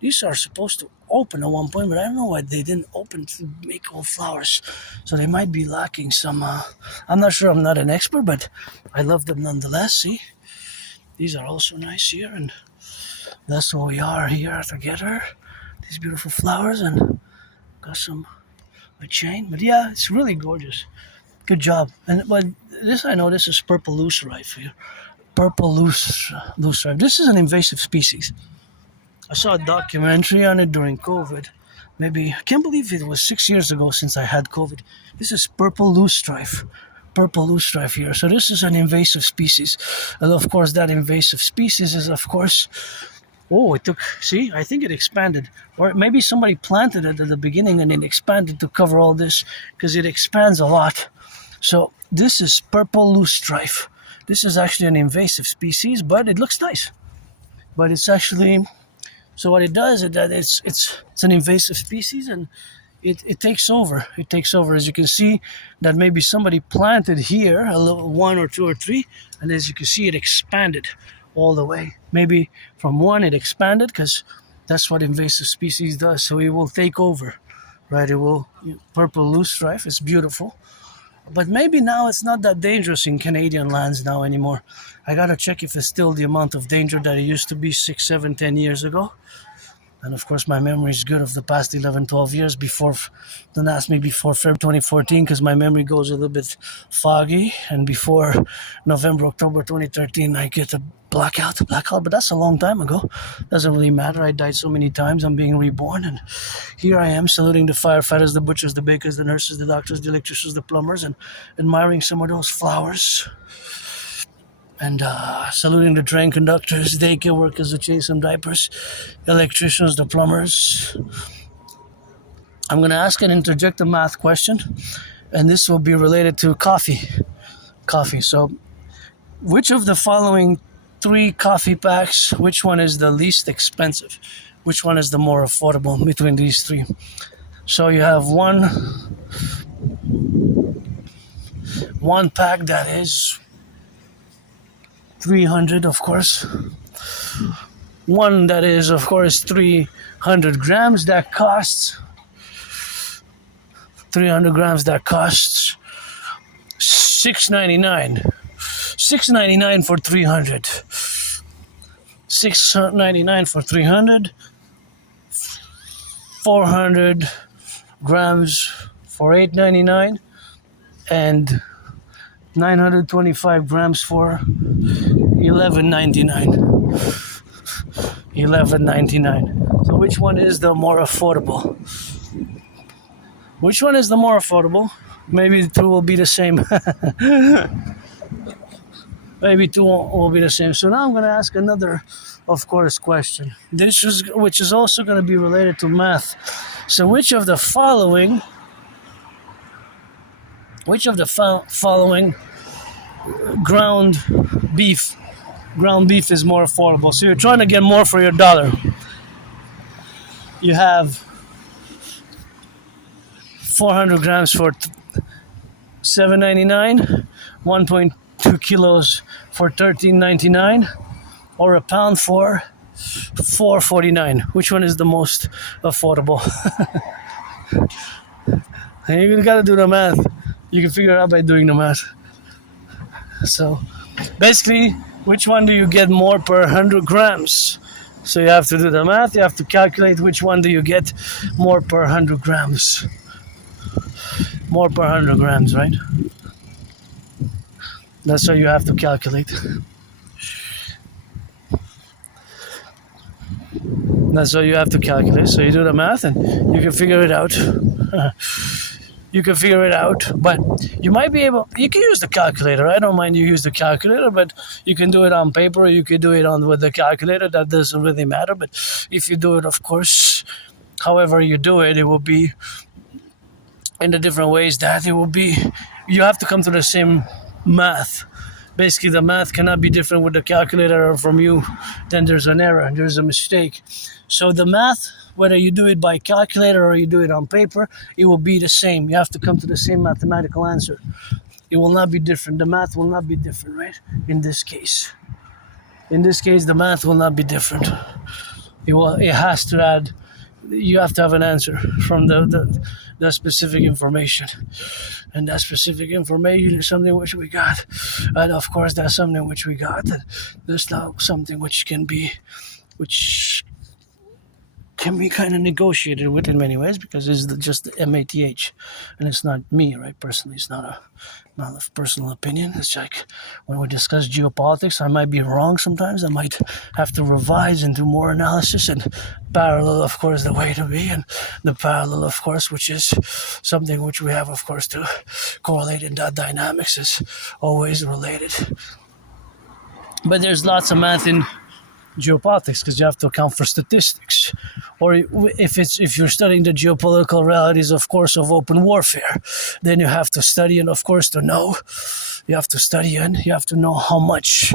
these are supposed to open at one point, but I don't know why they didn't open to make all flowers. So they might be lacking some, I'm not sure, I'm not an expert, but I love them nonetheless. See, these are also nice here, and that's what we are here together. These beautiful flowers, and got a chain, but yeah, it's really gorgeous. Good job. But this, I know this is purple loosestrife here. Purple loosestrife. This is an invasive species. I saw a documentary on it during COVID. Maybe, I can't believe it was 6 years ago since I had COVID. This is purple loosestrife. Purple loosestrife here. So this is an invasive species. And of course that invasive species is of course, oh, it took, see, I think it expanded. Or maybe somebody planted it at the beginning and it expanded to cover all this, because it expands a lot. So this is purple loosestrife. This is actually an invasive species, but it looks nice. But it's actually, so what it does is that it's an invasive species, and it takes over. It takes over. As you can see, that maybe somebody planted here a little, one or two or three, and as you can see, it expanded all the way. Maybe from one it expanded, because that's what invasive species does. So it will take over, right? It will, purple loosestrife is beautiful. But maybe now it's not that dangerous in Canadian lands now anymore. I gotta check if it's still the amount of danger that it used to be 6, 7, 10 years ago. And of course my memory is good of the past 11, 12 years before, don't ask me before February 2014, because my memory goes a little bit foggy. And before November, October 2013, I get a blackout, but that's a long time ago. Doesn't really matter. I died so many times, I'm being reborn. And here I am saluting the firefighters, the butchers, the bakers, the nurses, the doctors, the electricians, the plumbers, and admiring some of those flowers. And saluting the train conductors, daycare workers who change some diapers, electricians, the plumbers. I'm going to ask and interject a math question, and this will be related to coffee. So, which of the following 3 coffee packs, which one is the least expensive? Which one is the more affordable between these 3? So you have one pack that is 300, of course. One that is, of course, 300 grams that costs 300 grams that costs $6.99. $6.99 for 300. $6.99 for 300. 400 grams for $8.99, and 925 grams for $11.99. $11.99. So which one is the more affordable? Which one is the more affordable? Maybe the two will be the same. Maybe two will be the same. So now I'm going to ask another, of course, question. Which is also going to be related to math. So which of the following ground beef is more affordable? So you're trying to get more for your dollar. you have 400 grams for $7.99, 1.2 kilos for $13.99, or a pound for $4.49. Which one is the most affordable? And you gotta do the math. You can figure it out by doing the math. So basically, which one do you get more per 100 grams? So you have to do the math. You have to calculate which one do you get more per 100 grams. More per 100 grams, right? That's what you have to calculate. That's what you have to calculate. So you do the math and you can figure it out. You can figure it out, but you might be able, you can use the calculator. I don't mind you use the calculator, but you can do it on paper, or you can do it on with the calculator. That doesn't really matter. But if you do it, of course, however you do it, it will be in the different ways that it will be, you have to come to the same math. Basically, the math cannot be different with the calculator or from you. Then there's an error, there's a mistake. So the math, whether you do it by calculator or you do it on paper, it will be the same. You have to come to the same mathematical answer. It will not be different. The math will not be different, right? In this case, the math will not be different. It has to add. You have to have an answer from the specific information, and that specific information is something which we got, and of course that's something which we got. And there's now something which can be kind of negotiated with in many ways, because it's just the MATH, and it's not me, right? Personally, it's not a personal opinion. It's like when we discuss geopolitics, I might be wrong sometimes. I might have to revise and do more analysis, and parallel, of course, the way to be, and the parallel, of course, which is something which we have, of course, to correlate in that dynamics is always related. But there's lots of math in geopolitics because you have to account for statistics, or if you're studying the geopolitical realities, of course, of open warfare, then you have to study, and of course to know, you have to study, and you have to know how much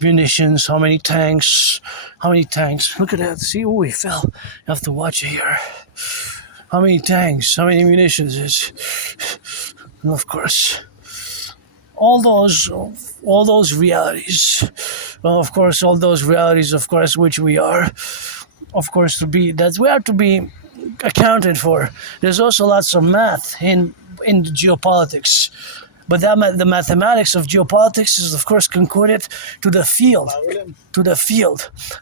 munitions, how many tanks. Look at that, see, oh, he fell. You have to watch it here. How many tanks, how many munitions is, and of course all those realities, well, of course, all those realities, of course, which we are, of course, we have to be accounted for. There's also lots of math in geopolitics, but the mathematics of geopolitics is, of course, concorded to the field.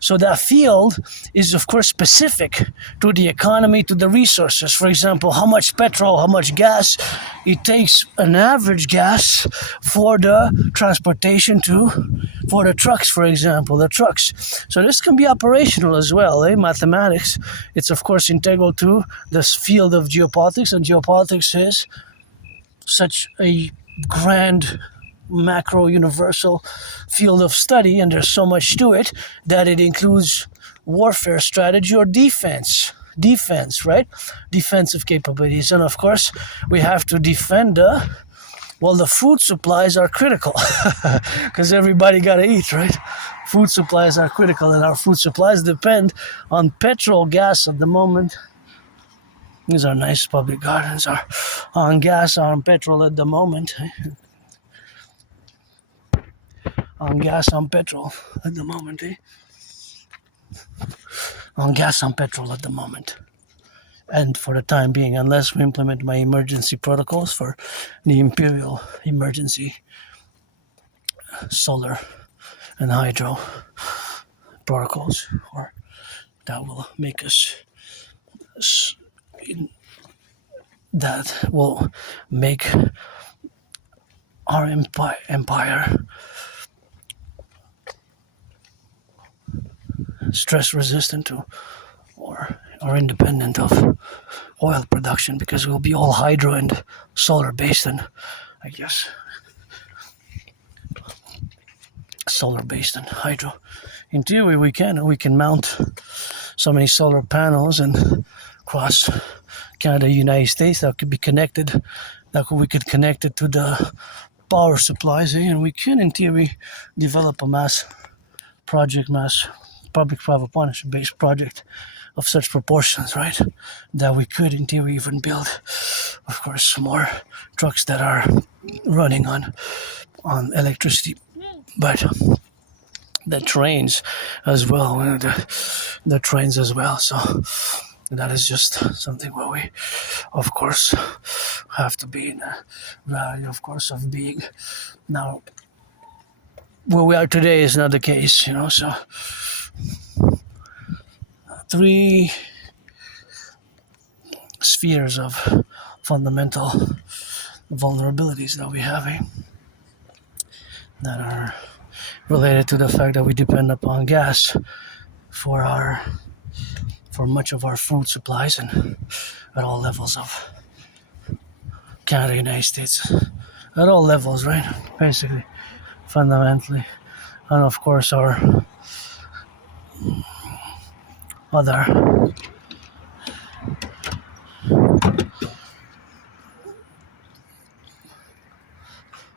So that field is, of course, specific to the economy, to the resources. For example, how much petrol, how much gas it takes, an average gas for the transportation for the trucks, for example, the trucks. So this can be operational as well. Mathematics, it's, of course, integral to this field of geopolitics, and geopolitics is such a grand macro universal field of study, and there's so much to it that it includes warfare strategy or defense, right? Defensive capabilities. And of course we have to defend the food supplies are critical because everybody gotta eat, right? Food supplies are critical, and our food supplies depend on petrol, gas at the moment. These are nice public gardens, are on gas, on petrol at the moment. On gas, on petrol at the moment. On gas, on petrol at the moment. And for the time being, unless we implement my emergency protocols for the imperial emergency solar and hydro protocols, or that will make us that will make our empire stress resistant to or independent of oil production, because we'll be all hydro and solar based, and I guess solar based and hydro. In theory, we can mount so many solar panels and across Canada, United States, that could be connected, we could connect it to the power supplies, and we can, in theory, develop a mass public-private partnership-based project of such proportions, right? That we could, in theory, even build, of course, more trucks that are running on electricity, but the trains as well, the trains as well. So that is just something where we, of course, have to be in a value, of course, of being. Now, where we are today is not the case, so 3 spheres of fundamental vulnerabilities that we have, that are related to the fact that we depend upon gas for much of our food supplies, and at all levels of Canada, United States, at all levels, right? Basically, fundamentally, and of course our other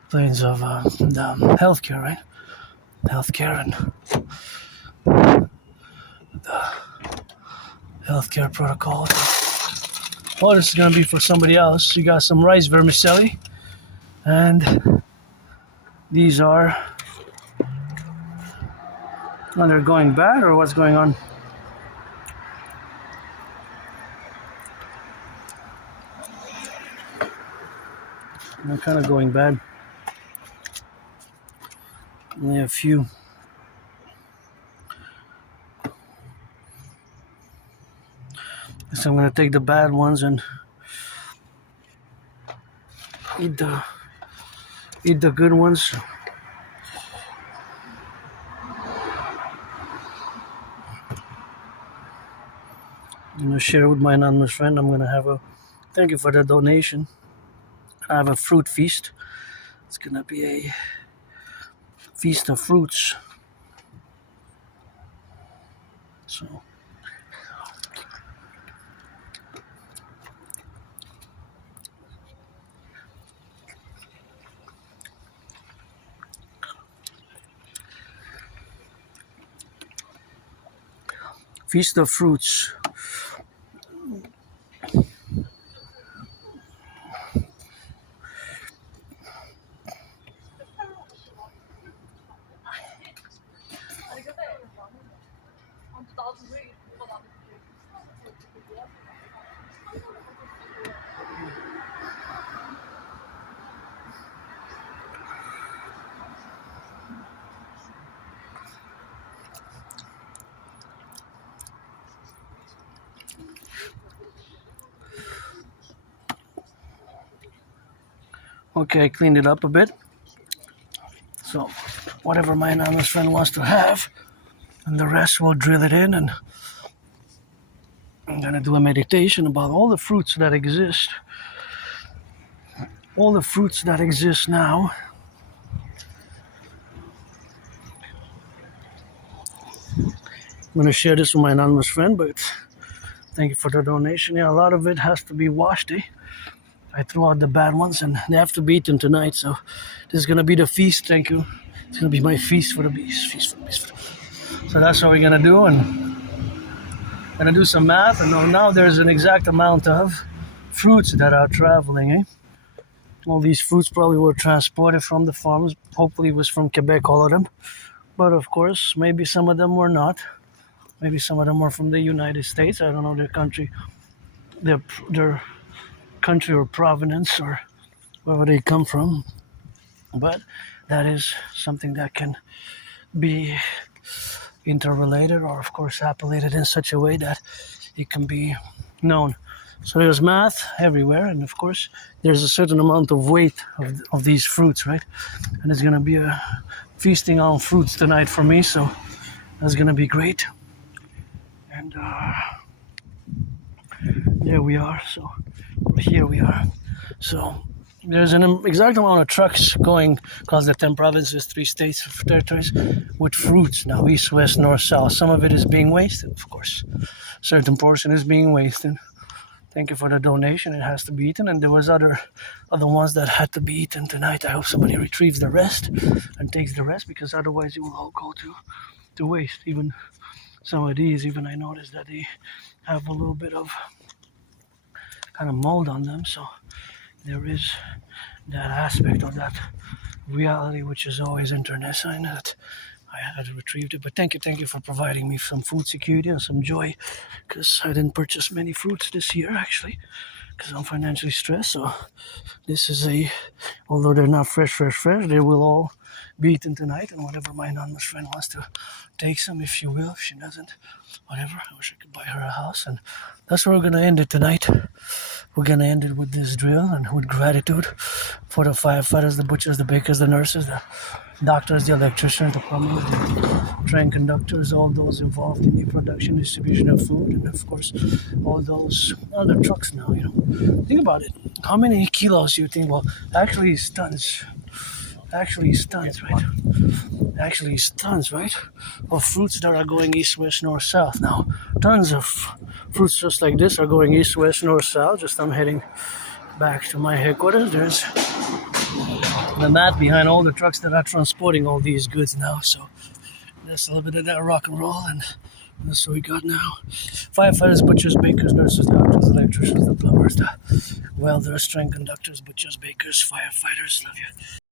planes of the healthcare, right? Healthcare and the healthcare protocol. Oh, this is gonna be for somebody else. You got some rice vermicelli, and these are. Oh, they're going bad, or what's going on? They're kind of going bad. Only a few. So I'm gonna take the bad ones and eat the good ones. I'm gonna share with my anonymous friend. I'm gonna have thank you for the donation. I have a fruit feast. It's gonna be a feast of fruits. So feast of fruits. Okay, I cleaned it up a bit. So whatever my anonymous friend wants to have, and the rest will drill it in, and I'm gonna do a meditation about all the fruits that exist. All the fruits that exist now. I'm gonna share this with my anonymous friend, but thank you for the donation. Yeah, a lot of it has to be washed, I threw out the bad ones, and they have to be eaten tonight. So this is gonna be the feast. Thank you. It's gonna be my feast for the beast. Feast for the beast. So that's what we're gonna do, and gonna do some math. And now there's an exact amount of fruits that are traveling. All these fruits probably were transported from the farms. Hopefully, it was from Quebec, all of them. But of course, maybe some of them were not. Maybe some of them were from the United States. I don't know their country, their country or provenance or wherever they come from, but that is something that can be interrelated or of course appellated in such a way that it can be known. So there's math everywhere, and of course there's a certain amount of weight of these fruits, right? And it's going to be a feasting on fruits tonight for me, so that's going to be great. And there we are. So here we are. So there's an exact amount of trucks going across the 10 provinces, 3 states, territories with fruits now, east, west, north, south. Some of it is being wasted, of course. A certain portion is being wasted. Thank you for the donation. It has to be eaten, and there was other ones that had to be eaten tonight. I hope somebody retrieves the rest and takes the rest, because otherwise it will all go to waste. Even some of these, even I noticed that they have a little bit of kind of mold on them. So there is that aspect of that reality, which is always interesting that I had retrieved it. But thank you for providing me some food security and some joy, because I didn't purchase many fruits this year actually, because I'm financially stressed. So this is although they're not fresh, they will all be eaten tonight, and whatever my anonymous friend wants to take some, if she will, if she doesn't, whatever. I wish I could buy her a house, and that's where we're gonna end it tonight. We're gonna end it with this drill and with gratitude for the firefighters, the butchers, the bakers, the nurses, the doctors, the electricians, the plumbers, the train conductors, all those involved in the production, distribution of food, and of course, all those other trucks now, Think about it. How many kilos do you think? Well, actually, it's tons. Actually, it's tons, right? Actually, it's tons, right? Of fruits that are going east, west, north, south now. Tons of fruits just like this are going east, west, north, south. Just I'm heading back to my headquarters. There's the mat behind all the trucks that are transporting all these goods now. So that's a little bit of that rock and roll, and that's what we got now. Firefighters, butchers, bakers, nurses, doctors, electricians, the plumbers, the welders, train conductors, butchers, bakers, firefighters. Love you.